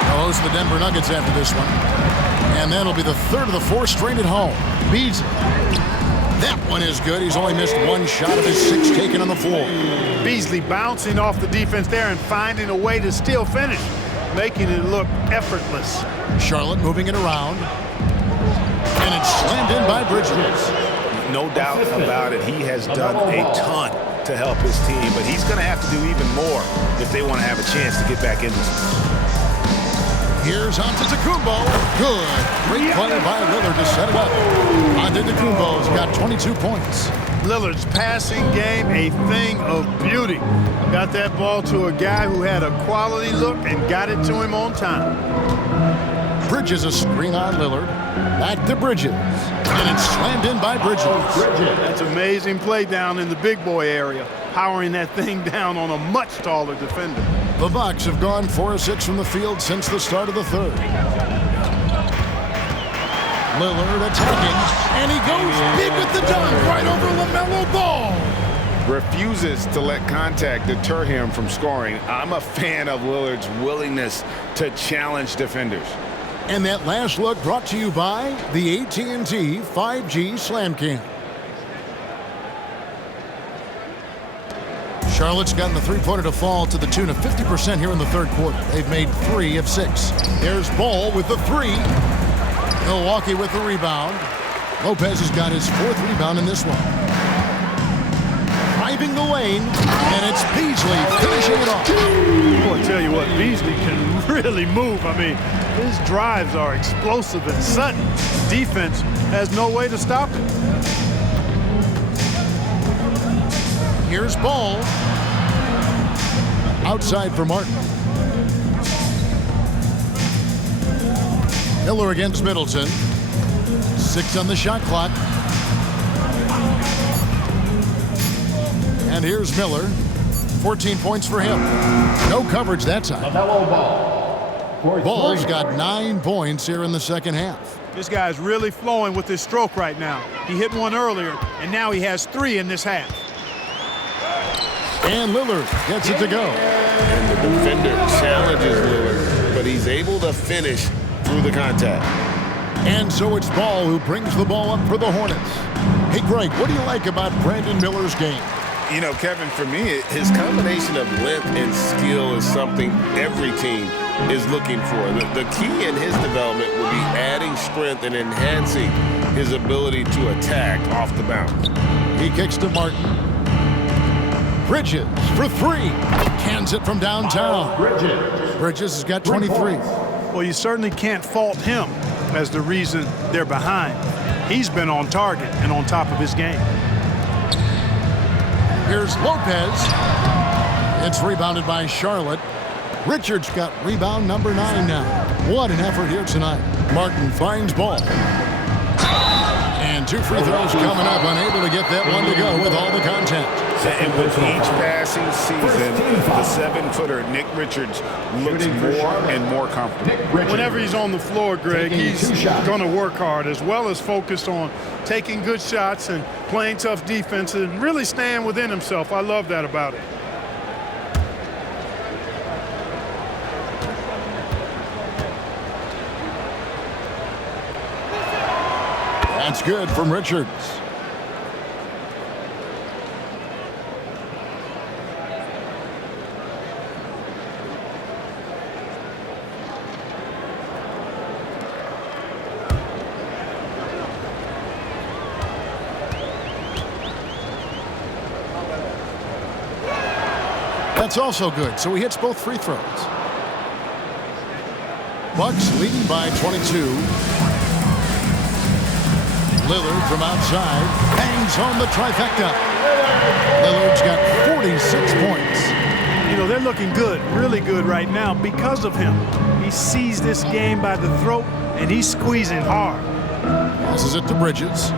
They'll host the Denver Nuggets after this one. And that'll be the 3rd of the 4 straight at home. Beasley. That one is good. He's only missed 1 shot of his 6 taken on the floor. Beasley bouncing off the defense there and finding a way to still finish, making it look effortless. Charlotte moving it around. And it's slammed in by Bridges. No doubt about it. He has done a ton to help his team, but he's going to have to do even more if they want to have a chance to get back into this. Here's Antetokounmpo. Good. Great play by Lillard to set it up. Antetokounmpo's got 22 points. Lillard's passing game, a thing of beauty. Got that ball to a guy who had a quality look and got it to him on time. Bridges a screen on Lillard. Back to Bridges. And it's slammed in by Bridges. That's amazing play down in the big boy area, powering that thing down on a much taller defender. The Bucks have gone 4 of 6 from the field since the start of the third. Lillard attacking, and he goes big with the dunk right over LaMelo Ball. Refuses to let contact deter him from scoring. I'm a fan of Lillard's willingness to challenge defenders. And that last look brought to you by the AT&T 5G Slam Cam. Charlotte's gotten the three-pointer to fall to the tune of 50% here in the third quarter. They've made 3 of 6. There's Ball with the 3. Milwaukee with the rebound. Lopez has got his 4th rebound in this one. Driving the lane, and it's Beasley finishing it off. Boy, I tell you what, Beasley can really move. I mean, his drives are explosive and sudden. Defense has no way to stop it. Here's Ball. Outside for Martin. Miller against Middleton. 6 on the shot clock. And here's Miller. 14 points for him. No coverage that time. Ball's got 9 points here in the second half. This guy's really flowing with his stroke right now. He hit one earlier, and now he has 3 in this half. And Lillard gets it to go. And the defender challenges Lillard, but he's able to finish through the contact. And so it's Ball who brings the ball up for the Hornets. Hey, Greg, what do you like about Brandon Miller's game? You know, Kevin, for me, his combination of length and skill is something every team is looking for. The key in his development will be adding strength and enhancing his ability to attack off the bounce. He kicks to Martin. Bridges for 3. Cans it from downtown. Bridges has got 23. Well, you certainly can't fault him as the reason they're behind. He's been on target and on top of his game. Here's Lopez. It's rebounded by Charlotte. Richards got rebound number 9 now. What an effort here tonight. Martin finds Ball. And 2 free throws coming up. Unable to get that one to go with all the contact. And with each passing season, the 7-footer, Nick Richards, looks more and more comfortable. Whenever he's on the floor, Greg, he's going to work hard as well as focus on taking good shots and playing tough defense and really staying within himself. I love that about him. That's good from Richards. That's also good, so he hits both free throws. Bucks leading by 22. Lillard from outside bangs home the trifecta. Lillard's got 46 points. You know, they're looking good, really good right now because of him. He sees this game by the throat, and he's squeezing hard. Passes it to Bridges.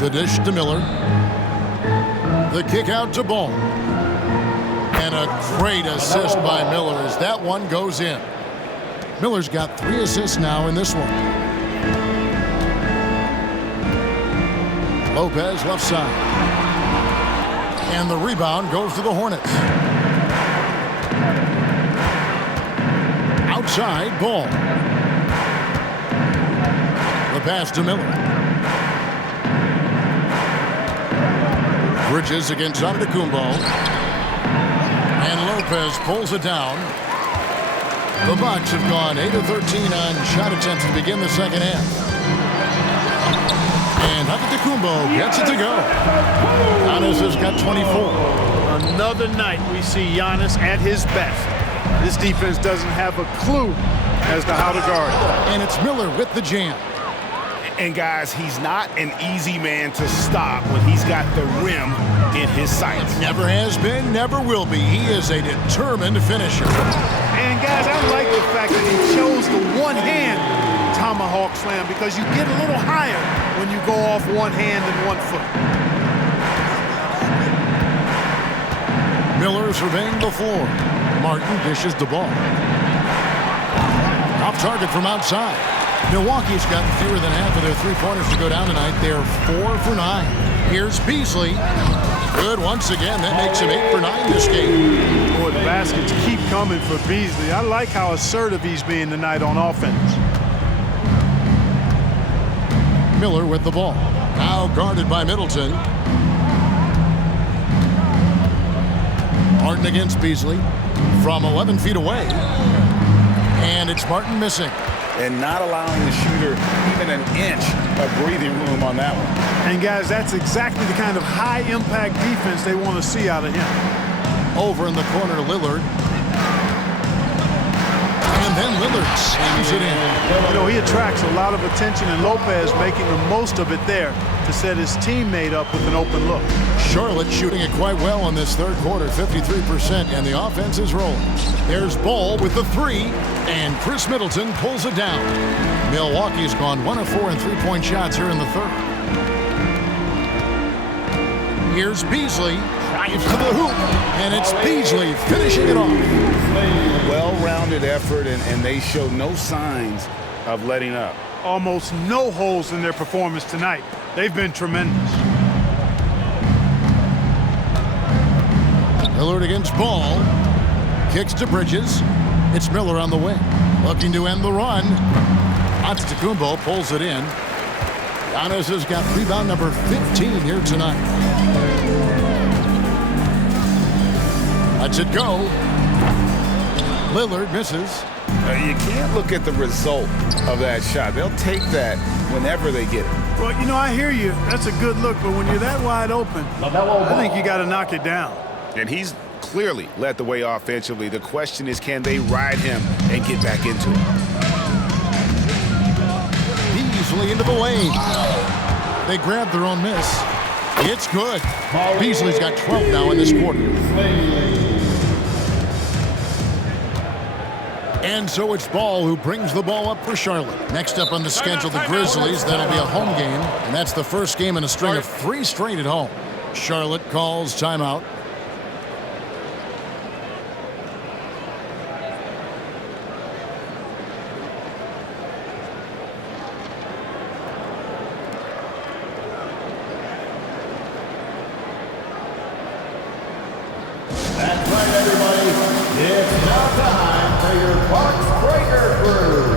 The dish to Miller. The kick out to Ball. And a great assist by Miller as that one goes in. Miller's got 3 assists now in this one. Lopez left side. And the rebound goes to the Hornets. Outside, Ball. The pass to Miller. Bridges against Antetokounmpo. And Lopez pulls it down. The Bucks have gone 8 of 13 on shot attempts to begin the second half. And Antetokounmpo gets it to go. Giannis has got 24. Another night we see Giannis at his best. This defense doesn't have a clue as to how to guard it. And it's Miller with the jam. And guys, he's not an easy man to stop when he's got the rim in his sights. Never has been, never will be. He is a determined finisher. And guys, I like the fact that he chose the one-hand tomahawk slam because you get a little higher when you go off one hand and 1 foot. Miller surveying the floor. Martin dishes the ball. Off target from outside. Milwaukee's got fewer than half of their three-pointers to go down tonight. They're 4 for 9. Here's Beasley. Good once again. That makes him 8 for 9 this game. Boy, the baskets keep coming for Beasley. I like how assertive he's being tonight on offense. Miller with the ball. Now guarded by Middleton. Martin against Beasley from 11 feet away. And it's Martin missing. And not allowing the shooter even an inch of breathing room on that one. And guys, that's exactly the kind of high-impact defense they want to see out of him. Over in the corner, Lillard. And then Lillard slams it in. You know, he attracts a lot of attention, and Lopez making the most of it there to set his teammate up with an open look. Charlotte shooting it quite well in this third quarter, 53%, and the offense is rolling. There's Ball with the three, and Chris Middleton pulls it down. Milwaukee's gone 1 of 4 in three-point shots here in the third. Here's Beasley, drives to the hoop, and it's Beasley finishing it off. Well-rounded effort, and they show no signs of letting up. Almost no holes in their performance tonight. They've been tremendous. Lillard against Ball. Kicks to Bridges. It's Miller on the wing. Looking to end the run. Antetokounmpo pulls it in. Giannis has got rebound number 15 here tonight. Lets it go. Lillard misses. You can't look at the result of that shot. They'll take that whenever they get it. Well, you know, I hear you. That's a good look, but when you're that wide open, I think you got to knock it down. And he's clearly led the way offensively. The question is, can they ride him and get back into it? Beasley into the lane. They grab their own miss. It's good. Beasley's got 12 now in this quarter. And so it's Ball who brings the ball up for Charlotte. Next up on the schedule, the Grizzlies. That'll be a home game, and that's the first game in a string of 3 straight at home. Charlotte calls timeout. That's right, everybody. It's now time for your Bucks Breaker Crew.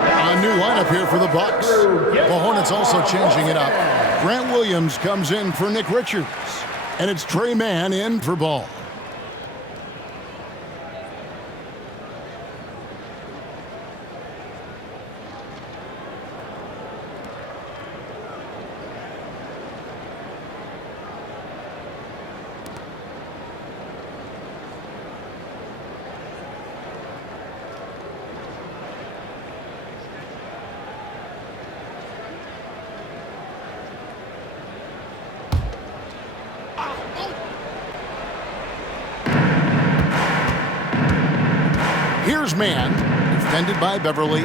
A new lineup here for the Bucks. The Hornets also changing it up. Grant Williams comes in for Nick Richards. And it's Trey Mann in for Ball. Here's Mann, defended by Beverly.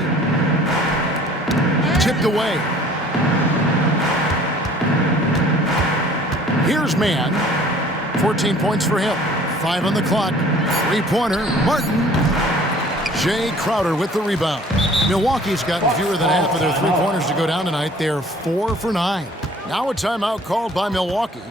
Tipped away. Here's Mann. 14 points for him. 5 on the clock. Three-pointer, Martin. Jay Crowder with the rebound. Milwaukee's gotten fewer than half of their three-pointers to go down tonight. They're 4 for 9. Now a timeout called by Milwaukee.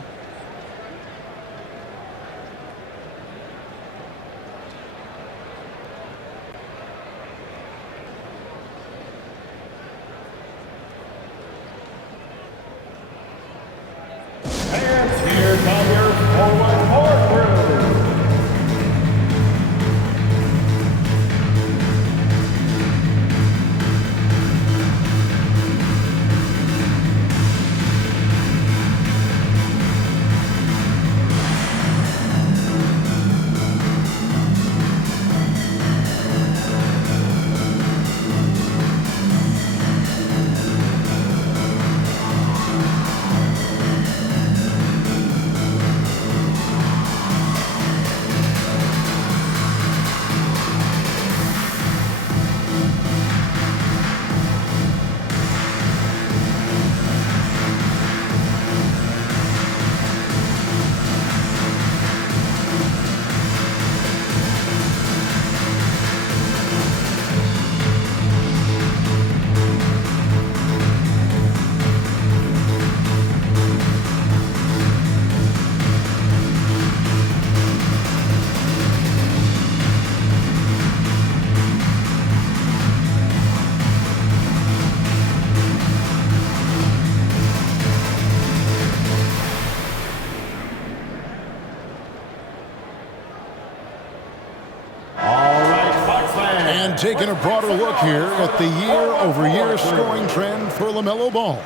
taking a broader look here at the year-over-year scoring trend for LaMelo Ball.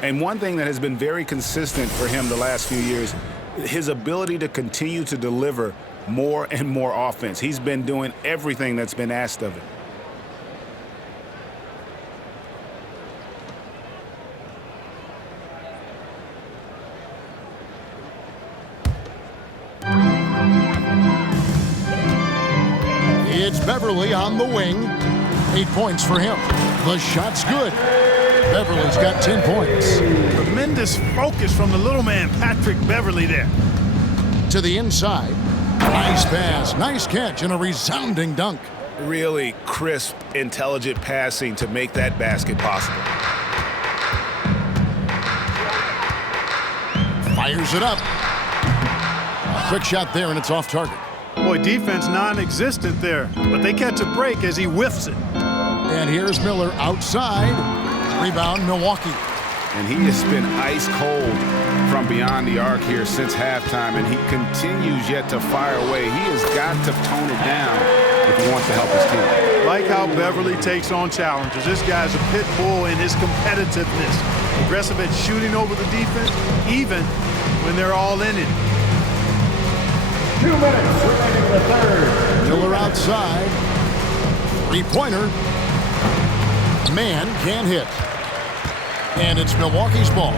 And one thing that has been very consistent for him the last few years, his ability to continue to deliver more and more offense. He's been doing everything that's been asked of him. It's Beverly on the wing. 8 points for him. The shot's good. Beverly's got 10 points. Tremendous focus from the little man, Patrick Beverly there. To the inside. Nice pass, nice catch, and a resounding dunk. Really crisp, intelligent passing to make that basket possible. Fires it up. A quick shot there, and it's off target. Boy, defense non-existent there, but they catch a break as he whiffs it. And here's Miller outside. Rebound, Milwaukee. And he has been ice cold from beyond the arc here since halftime, and he continues yet to fire away. He has got to tone it down if he wants to help his team. Like how Beverly takes on challenges. This guy's a pit bull in his competitiveness. Aggressive at shooting over the defense, even when they're all in it. 2 minutes remaining the third. Miller outside. Three-pointer. Man can't hit. And it's Milwaukee's ball.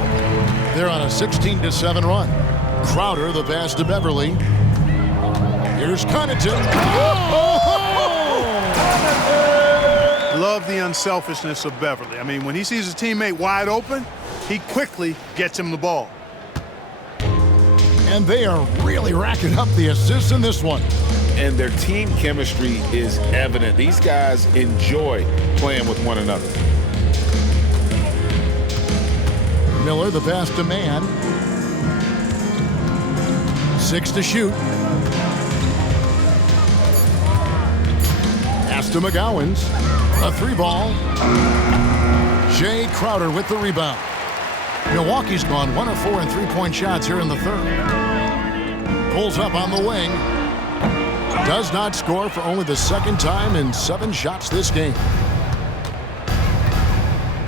They're on a 16-7 run. Crowder, the pass to Beverly. Here's Connaughton. Love the unselfishness of Beverly. I mean, when he sees his teammate wide open, he quickly gets him the ball. And they are really racking up the assists in this one. And their team chemistry is evident. These guys enjoy playing with one another. Miller, the pass to Man. 6 to shoot. Pass to McGowens. A 3-ball. Jay Crowder with the rebound. Milwaukee's gone 1 of 4 in three-point shots here in the third. Pulls up on the wing. Does not score for only the second time in 7 shots this game.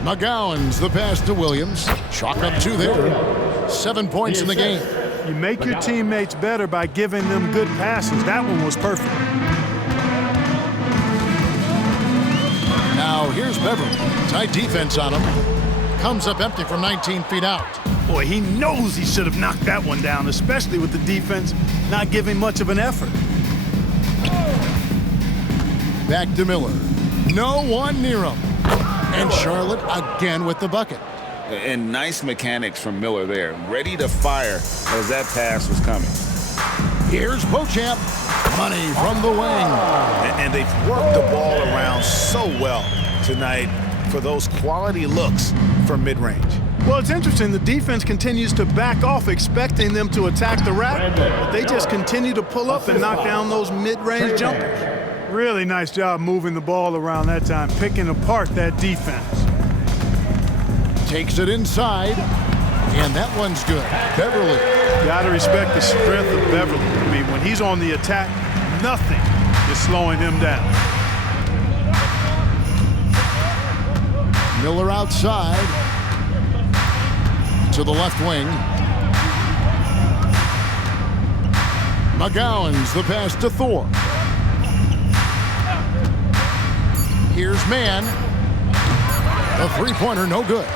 McGowens, the pass to Williams. Chalk up 2 there. 7 points in the game. You make your teammates better by giving them good passes. That one was perfect. Now here's Beverly. Tight defense on him. Comes up empty from 19 feet out. Boy, he knows he should have knocked that one down, especially with the defense not giving much of an effort. Back to Miller. No one near him. And Charlotte again with the bucket. And nice mechanics from Miller there. Ready to fire as that pass was coming. Here's Beauchamp. Money from the wing. And they've worked the ball around so well tonight for those quality looks from mid-range. Well, it's interesting. The defense continues to back off, expecting them to attack the rack, but they just continue to pull up and knock down those mid-range jumpers. Really nice job moving the ball around that time, picking apart that defense. Takes it inside, and that one's good. Beverly. Got to respect the strength of Beverly. I mean, when he's on the attack, nothing is slowing him down. Miller outside to the left wing. McGowens, the pass to Thor. Here's Man. The three-pointer, no good.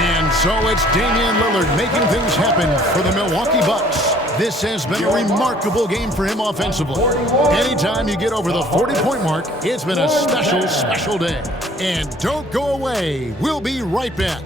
And so it's Damian Lillard making things happen for the Milwaukee Bucks. This has been a remarkable game for him offensively. Anytime you get over the 40-point mark, it's been a special, special day. And don't go away. We'll be right back.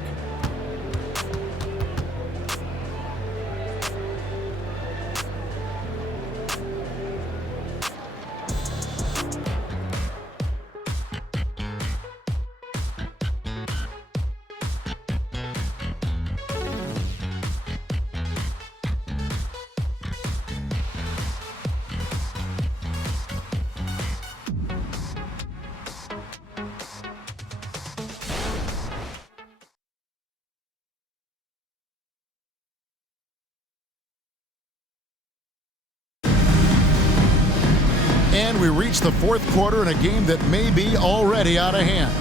And we reach the fourth quarter in a game that may be already out of hand.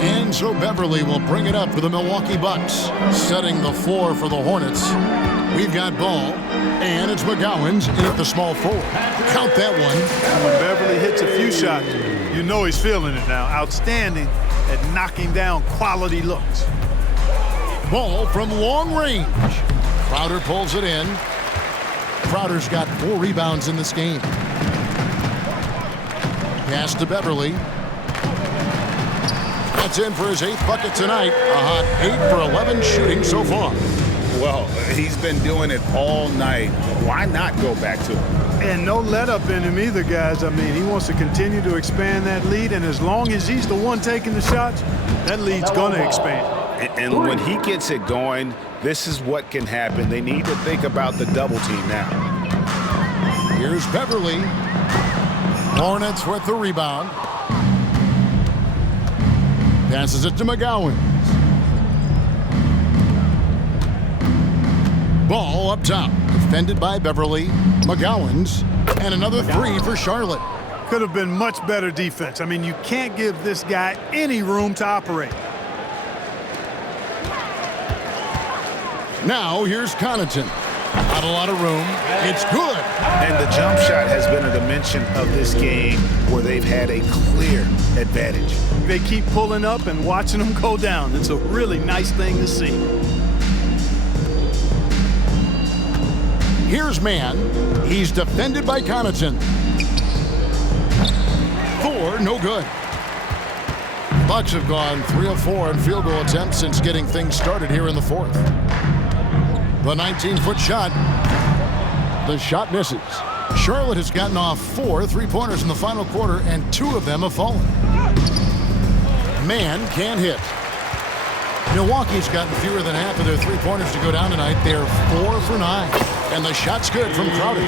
And so Beverly will bring it up for the Milwaukee Bucks. Setting the floor for the Hornets. We've got ball, and it's McGowan's in at the small forward. Count that one. When Beverly hits a few shots, you know he's feeling it now. Outstanding at knocking down quality looks. Ball from long range. Crowder pulls it in. Crowder's got 4 rebounds in this game. Pass to Beverly. That's in for his 8th bucket tonight. A hot 8 for 11 shooting so far. Well, he's been doing it all night. Why not go back to him? And no let-up in him either, guys. I mean, he wants to continue to expand that lead, and as long as he's the one taking the shots, that lead's going to expand. And when he gets it going, this is what can happen. They need to think about the double team now. Here's Beverly. Hornets with the rebound. Passes it to McGowan. Ball up top. Defended by Beverly. McGowan's. And another 3 for Charlotte. Could have been much better defense. I mean, you can't give this guy any room to operate. Now here's Connaughton. Not a lot of room. It's good. And the jump shot has been a dimension of this game where they've had a clear advantage. They keep pulling up and watching them go down. It's a really nice thing to see. Here's Mann. He's defended by Connaughton. 4, no good. Bucks have gone 3 of 4 in field goal attempts since getting things started here in the 4th. The 19-foot shot. The shot misses. Charlotte has gotten off 4 3-pointers in the final quarter, and 2 of them have fallen. Mann can't hit. Milwaukee's gotten fewer than half of their 3-pointers to go down tonight. They're 4 for 9. And the shot's good from Crowder.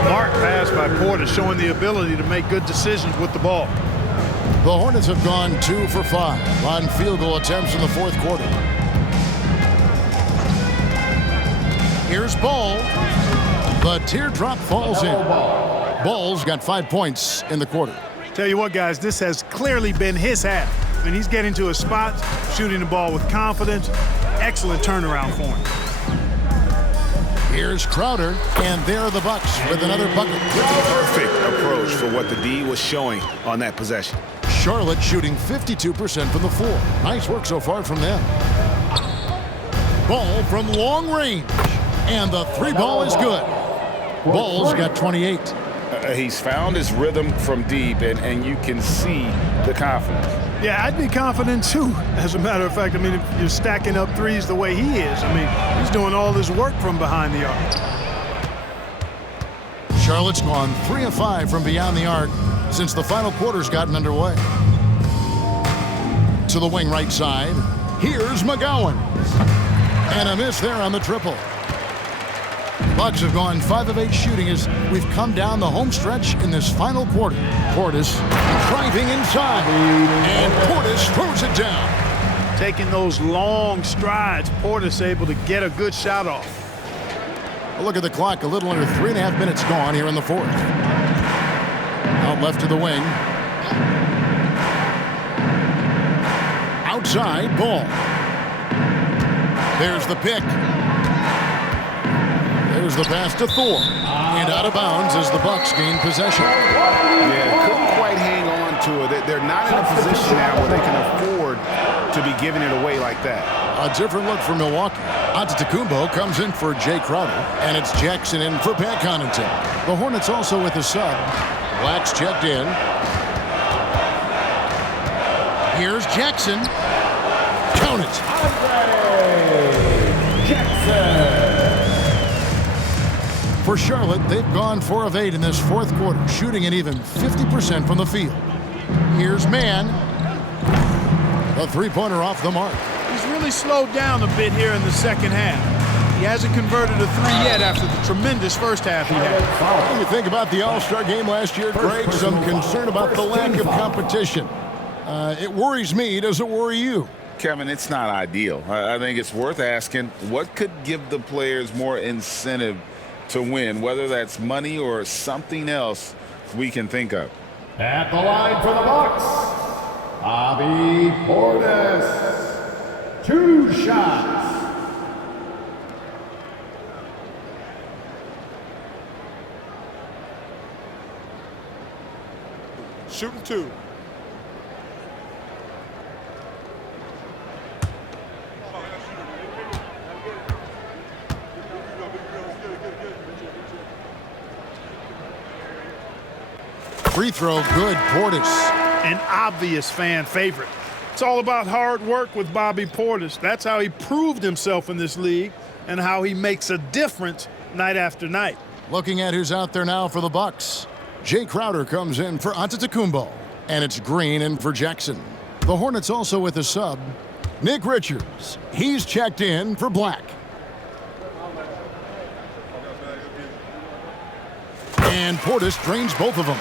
Smart pass by Porter, showing the ability to make good decisions with the ball. The Hornets have gone 2 for 5 on field goal attempts in the 4th quarter. Here's Ball. The teardrop falls in. Ball's got 5 points in the quarter. Tell you what, guys, this has clearly been his half. I mean, he's getting to his spots, shooting the ball with confidence. Excellent turnaround for him. Here's Crowder, and there are the Bucks with another bucket. Perfect approach for what the D was showing on that possession. Charlotte shooting 52% from the floor. Nice work so far from them. Ball from long range, and the 3 ball is good. Ball's got 28. He's found his rhythm from deep, and you can see the confidence. Yeah, I'd be confident too. As a matter of fact, I mean, if you're stacking up threes the way he is, I mean, he's doing all his work from behind the arc. Charlotte's gone 3 of 5 from beyond the arc since the final quarter's gotten underway. To the wing right side, here's McGowan. And a miss there on the triple. Bucks have gone 5 of 8 shooting as we've come down the home stretch in this final quarter. Portis driving inside, and Portis throws it down. Taking those long strides, Portis able to get a good shot off. A look at the clock, a little under 3.5 minutes gone here in the 4th. Out left to the wing. Outside, Ball. There's the pick. There's the pass to Thor. And out of bounds as the Bucks gain possession. Yeah, couldn't quite hang on to it. They're not in a position now where they can afford to be giving it away like that. A different look for Milwaukee. Antetokounmpo comes in for Jay Crowder. And it's Jackson in for Pat Connaughton. The Hornets also with a sub. Wax checked in. Here's Jackson. Count it. Jackson. For Charlotte, they've gone 4 of 8 in this 4th quarter, shooting an even 50% from the field. Here's Mann. A 3-pointer off the mark. He's really slowed down a bit here in the second half. He hasn't converted a 3 yet after the tremendous first half he had. What do you think about the All-Star game last year, Greg? Some concern about the lack of competition. It worries me. Does it worry you? Kevin, it's not ideal. I think it's worth asking what could give the players more incentive to win, whether that's money or something else we can think of. At the line for the Bucks, Bobby Portis. 2 shots. Shooting 2. Free throw, good. Portis. An obvious fan favorite. It's all about hard work with Bobby Portis. That's how he proved himself in this league and how he makes a difference night after night. Looking at who's out there now for the Bucks. Jay Crowder comes in for Antetokounmpo, and it's Green in for Jackson. The Hornets also with a sub, Nick Richards. He's checked in for Black. And Portis drains both of them.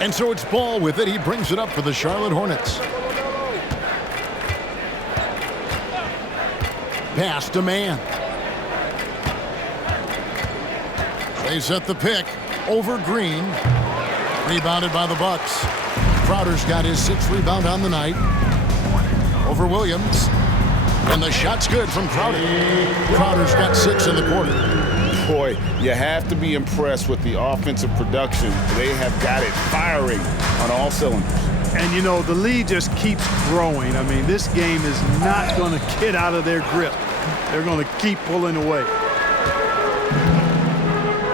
And so it's Ball with it. He brings it up for the Charlotte Hornets. Pass to Mann. They set the pick over Green. Rebounded by the Bucks. Crowder's got his 6th rebound on the night. Over Williams. And the shot's good from Crowder. Crowder's got 6 in the quarter. Boy, you have to be impressed with the offensive production. They have got it firing on all cylinders. And, you know, the lead just keeps growing. I mean, this game is not going to get out of their grip. They're going to keep pulling away.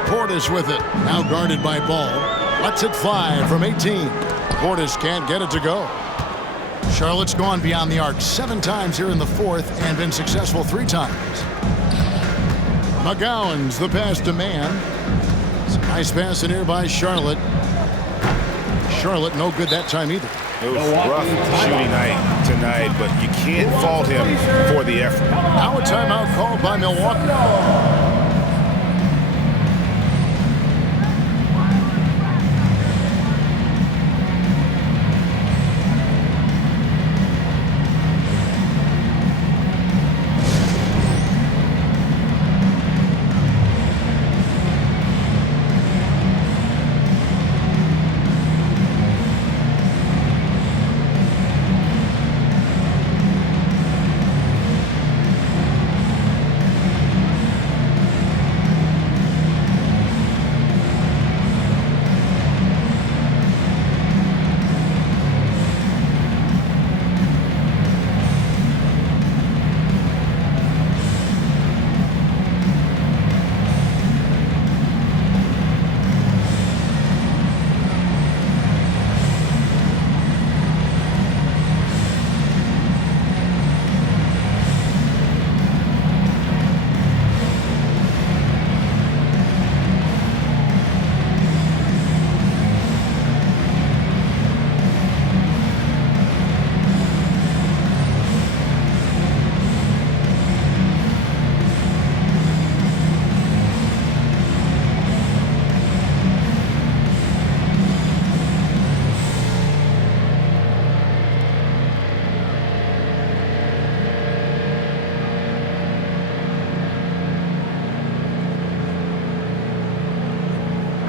Portis with it. Now guarded by Ball. Lets it fly from 18. Portis can't get it to go. Charlotte's gone beyond the arc 7 times here in the 4th and been successful 3 times. McGowan's the pass to Mann. It's a nice pass in here by Charlotte. Charlotte no good that time either. It was rough shooting night tonight, but you can't fault him for the effort. Now a timeout called by Milwaukee.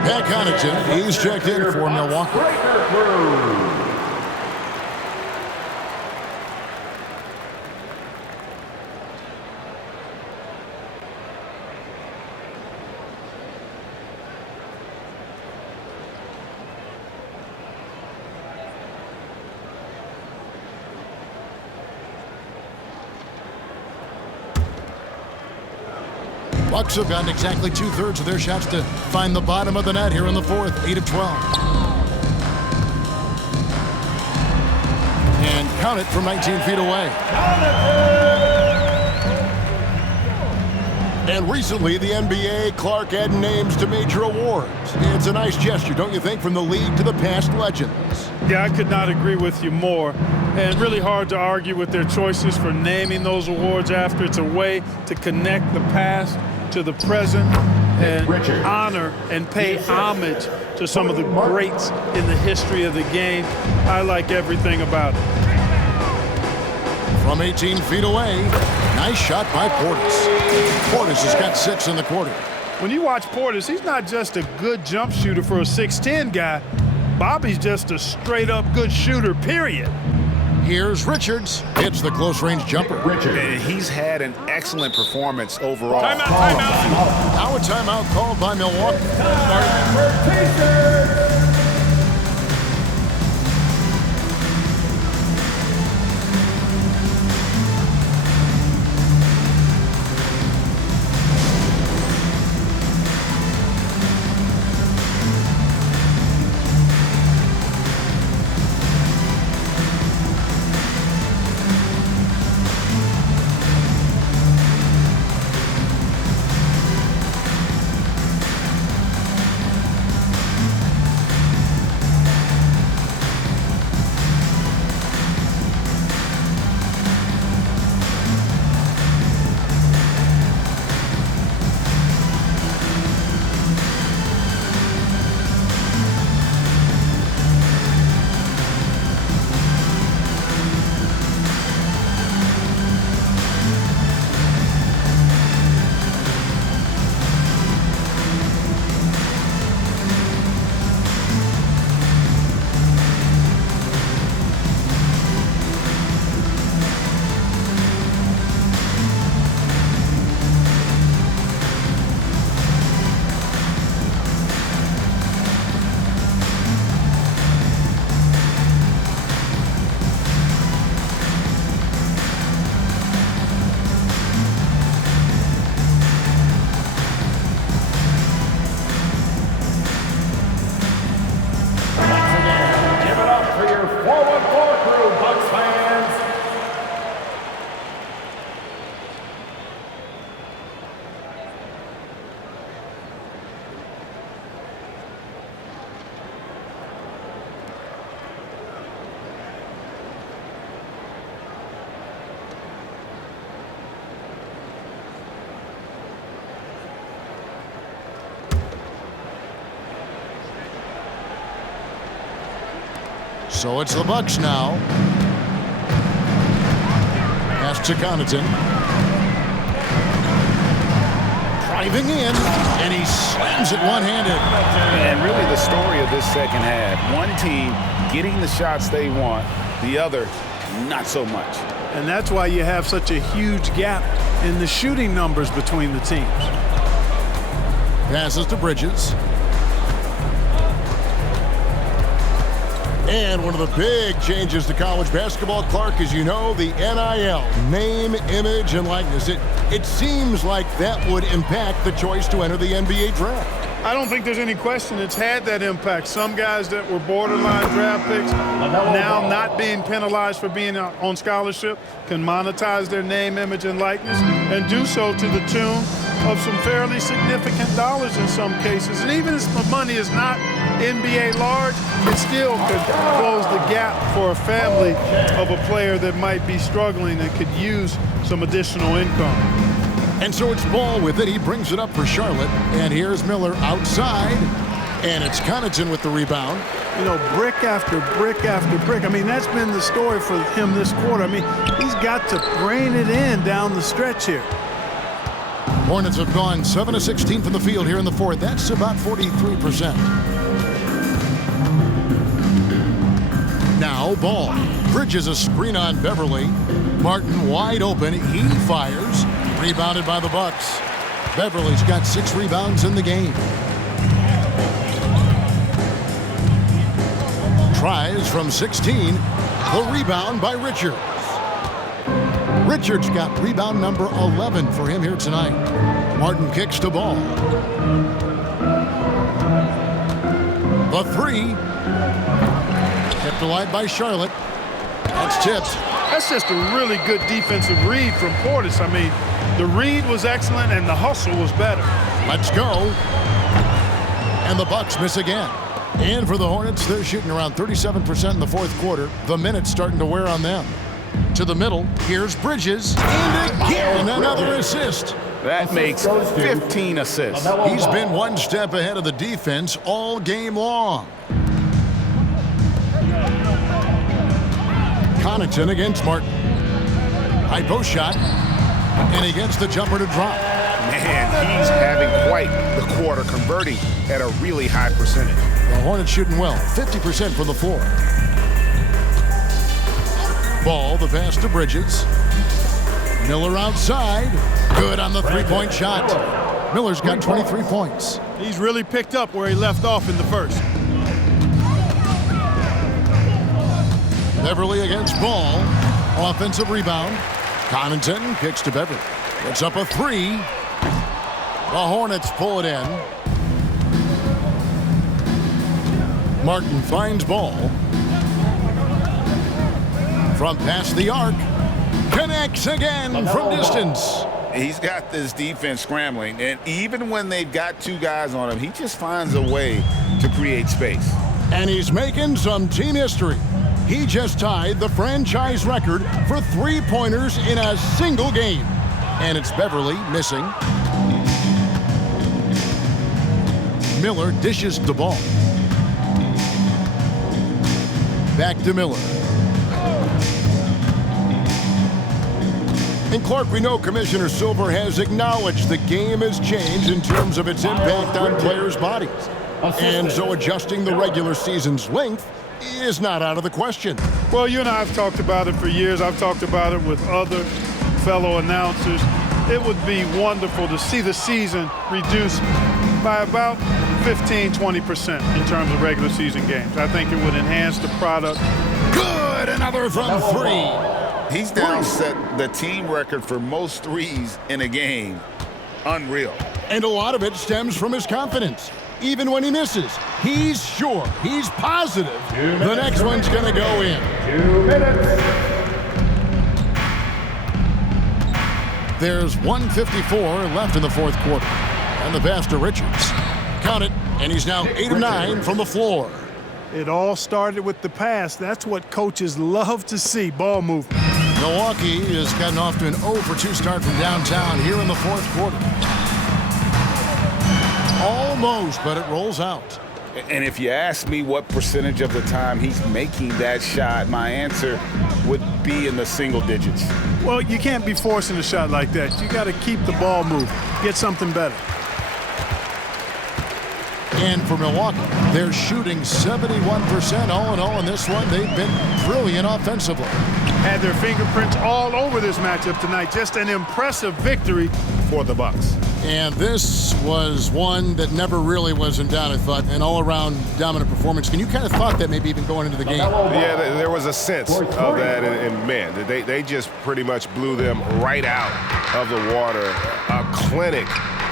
Pat Connaughton, he's checked in for Milwaukee. Bucks have gotten exactly 2/3 of their shots to find the bottom of the net here in the 4th, 8 of 12. And count it from 19 feet away. And recently, the NBA, Clark added names to major awards. It's a nice gesture, don't you think, from the league to the past legends? Yeah, I could not agree with you more. And really hard to argue with their choices for naming those awards after. It's a way to connect the past to the present and honor and pay homage to some of the greats in the history of the game. I like everything about it. From 18 feet away, nice shot by Portis. Portis has got 6 in the quarter. When you watch Portis, he's not just a good jump shooter for a 6'10 guy. Bobby's just a straight-up good shooter, period. Here's Richards. Hits the close-range jumper. And he's had an excellent performance overall. Timeout. Now a timeout called by Milwaukee. So it's the Bucks now. Pass to Connaughton. Driving in, and he slams it one-handed. And really the story of this second half. One team getting the shots they want, the other not so much. And that's why you have such a huge gap in the shooting numbers between the teams. Passes to Bridges. And one of the big changes to college basketball, Clark, as you know, the NIL, name, image, and likeness. It seems like that would impact the choice to enter the NBA draft. I don't think there's any question it's had that impact. Some guys that were borderline draft picks now not being penalized for being on scholarship can monetize their name, image, and likeness and do so to the tune of some fairly significant dollars in some cases. And even if the money is not NBA large, it still could close the gap for a family of a player that might be struggling and could use some additional income. And so it's Ball with it. He brings it up for Charlotte. And here's Miller outside. And it's Connaughton with the rebound. You know, brick after brick after brick. I mean, that's been the story for him this quarter. I mean, he's got to rein it in down the stretch here. Hornets have gone 7 of 16 from the field here in the fourth. That's about 43%. Now Ball. Bridges a screen on Beverly. Martin wide open. He fires. Rebounded by the Bucks. Beverly's got 6 rebounds in the game. Tries from 16. The rebound by Richards. Richards got rebound number 11 for him here tonight. Martin kicks to Ball. The 3. Kept alive by Charlotte. That's tipped. That's just a really good defensive read from Portis. I mean, the read was excellent and the hustle was better. Let's go. And the Bucks miss again. And for the Hornets, they're shooting around 37% in the fourth quarter. The minutes starting to wear on them. To the middle, here's Bridges. And again, another assist. That makes 15 assists. He's been one step ahead of the defense all game long. Connaughton against Martin. High post shot. And he gets the jumper to drop. Man, he's having quite the quarter, converting at a really high percentage. The Hornets shooting well, 50% from the floor. Ball, the pass to Bridges. Miller outside. Good on the three-point shot. Miller's got 23 points. He's really picked up where he left off in the first. Beverly against Ball. Offensive rebound. Connaughton kicks to Beverly. It's up a three. The Hornets pull it in. Martin finds Ball. From past the arc. Connects again from distance. He's got this defense scrambling, and even when they've got two guys on him, he just finds a way to create space. And he's making some team history. He just tied the franchise record for three-pointers in a single game. And it's Beverly missing. Miller dishes the ball. Back to Miller. And Clark, we know Commissioner Silver has acknowledged the game has changed in terms of its impact on players' bodies. And so adjusting the regular season's length is not out of the question. Well, you and I have talked about it for years. I've talked about it with other fellow announcers. It would be wonderful to see the season reduced by about 15-20% in terms of regular season games. I think it would enhance the product. Good, another from three. He's now set the team record for most threes in a game. Unreal. And a lot of it stems from his confidence. Even when he misses, he's sure, he's positive the next one's going to go in. 2 minutes. There's 1:54 left in the fourth quarter. And the pass to Richards. Count it, and he's now 8 of 9 from the floor. It all started with the pass. That's what coaches love to see, ball movement. Milwaukee has gotten off to an 0-for-2 start from downtown here in the fourth quarter. Almost, but it rolls out. And if you ask me what percentage of the time he's making that shot, my answer would be in the single digits. Well, you can't be forcing a shot like that. You got to keep the ball moving, get something better. And for Milwaukee, they're shooting 71% all in all in this one. They've been brilliant offensively. Had their fingerprints all over this matchup tonight. Just an impressive victory for the Bucks. And this was one that never really was in doubt, I thought. An all-around dominant performance. And you kind of thought that maybe even going into the game. Yeah, there was a sense of that. And man, they just pretty much blew them right out of the water. A clinic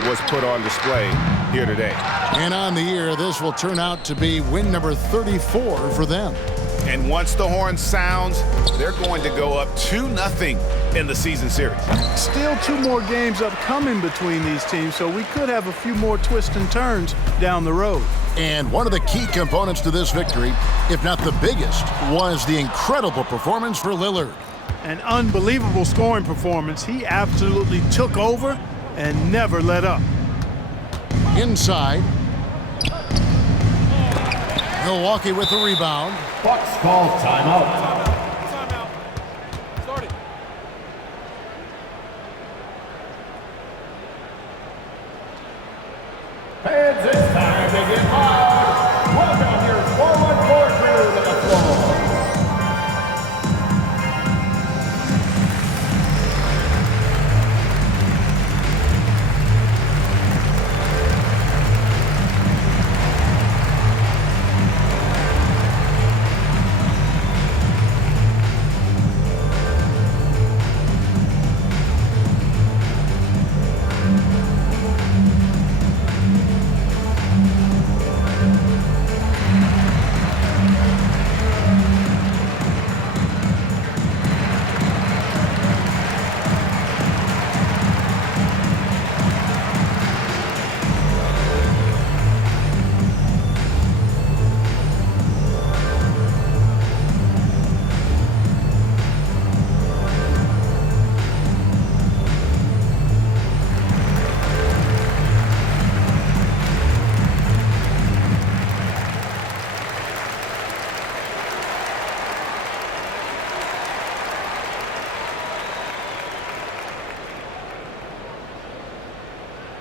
was put on display here today. And on the year, this will turn out to be win number 34 for them. And once the horn sounds, they're going to go up 2-0 in the season series. Still 2 more games upcoming between these teams, so we could have a few more twists and turns down the road. And one of the key components to this victory, if not the biggest, was the incredible performance for Lillard. An unbelievable scoring performance. He absolutely took over and never let up. Inside. Milwaukee with the rebound. Bucks call timeout. Started. Fans, it's time to get hard. Welcome your forward court crew to the floor.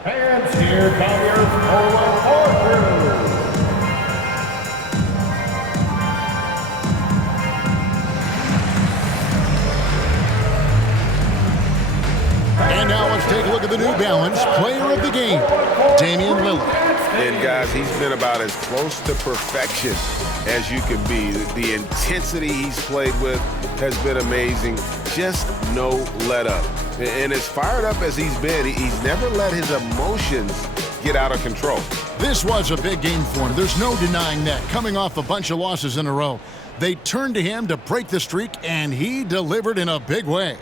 And here come your forward crew. And now let's take a look at the New Balance Player of the Game, Damian Lillard. And guys, he's been about as close to perfection as you can be. The intensity he's played with has been amazing. Just no let up. And as fired up as he's been, he's never let his emotions get out of control. This was a big game for him. There's no denying that. Coming off a bunch of losses in a row, they turned to him to break the streak, and he delivered in a big way.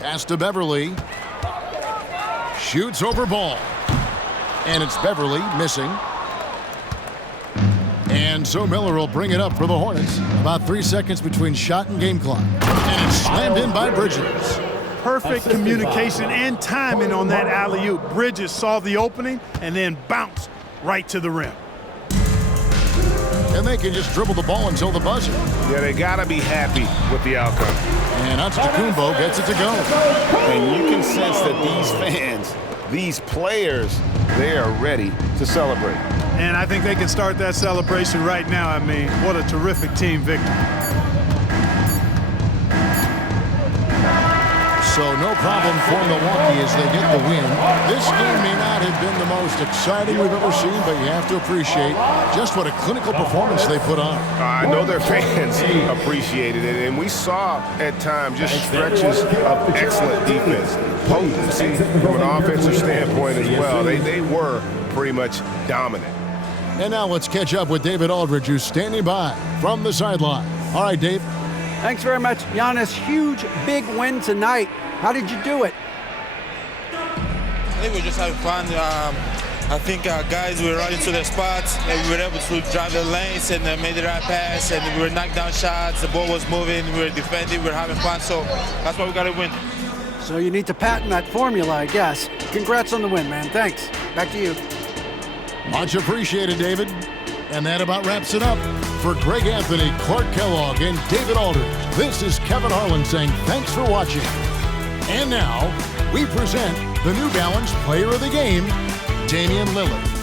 Pass to Beverly. Shoots over ball. And it's Beverly missing. And so Miller will bring it up for the Hornets. About 3 seconds between shot and game clock. And it's slammed in by Bridges. Perfect communication and timing on that alley-oop. Bridges saw the opening and then bounced right to the rim. And they can just dribble the ball until the buzzer. Yeah, they got to be happy with the outcome. And Antetokounmpo gets it to go. And you can sense that these fans, these players, they are ready to celebrate. And I think they can start that celebration right now. I mean, what a terrific team victory. So no problem for Milwaukee as they get the win. This game may not have been the most exciting we've ever seen, but you have to appreciate just what a clinical performance they put on. I know their fans appreciated it, and we saw at times just stretches of excellent defense. Potency from an offensive standpoint as well. They were pretty much dominant. And now let's catch up with David Aldridge, who's standing by from the sideline. All right, Dave. Thanks very much, Giannis. Huge, big win tonight. How did you do it? I think we're just having fun. I think our guys were running to their spots, and we were able to drive the lanes and made the right pass, and we were knocking down shots. The ball was moving. We were defending. We were having fun. So that's why we got to win. So you need to patent that formula, I guess. Congrats on the win, man. Thanks. Back to you. Much appreciated, David. And that about wraps it up. For Greg Anthony, Clark Kellogg, and David Aldridge, this is Kevin Harlan saying thanks for watching. And now, we present the New Balance Player of the Game, Damian Lillard.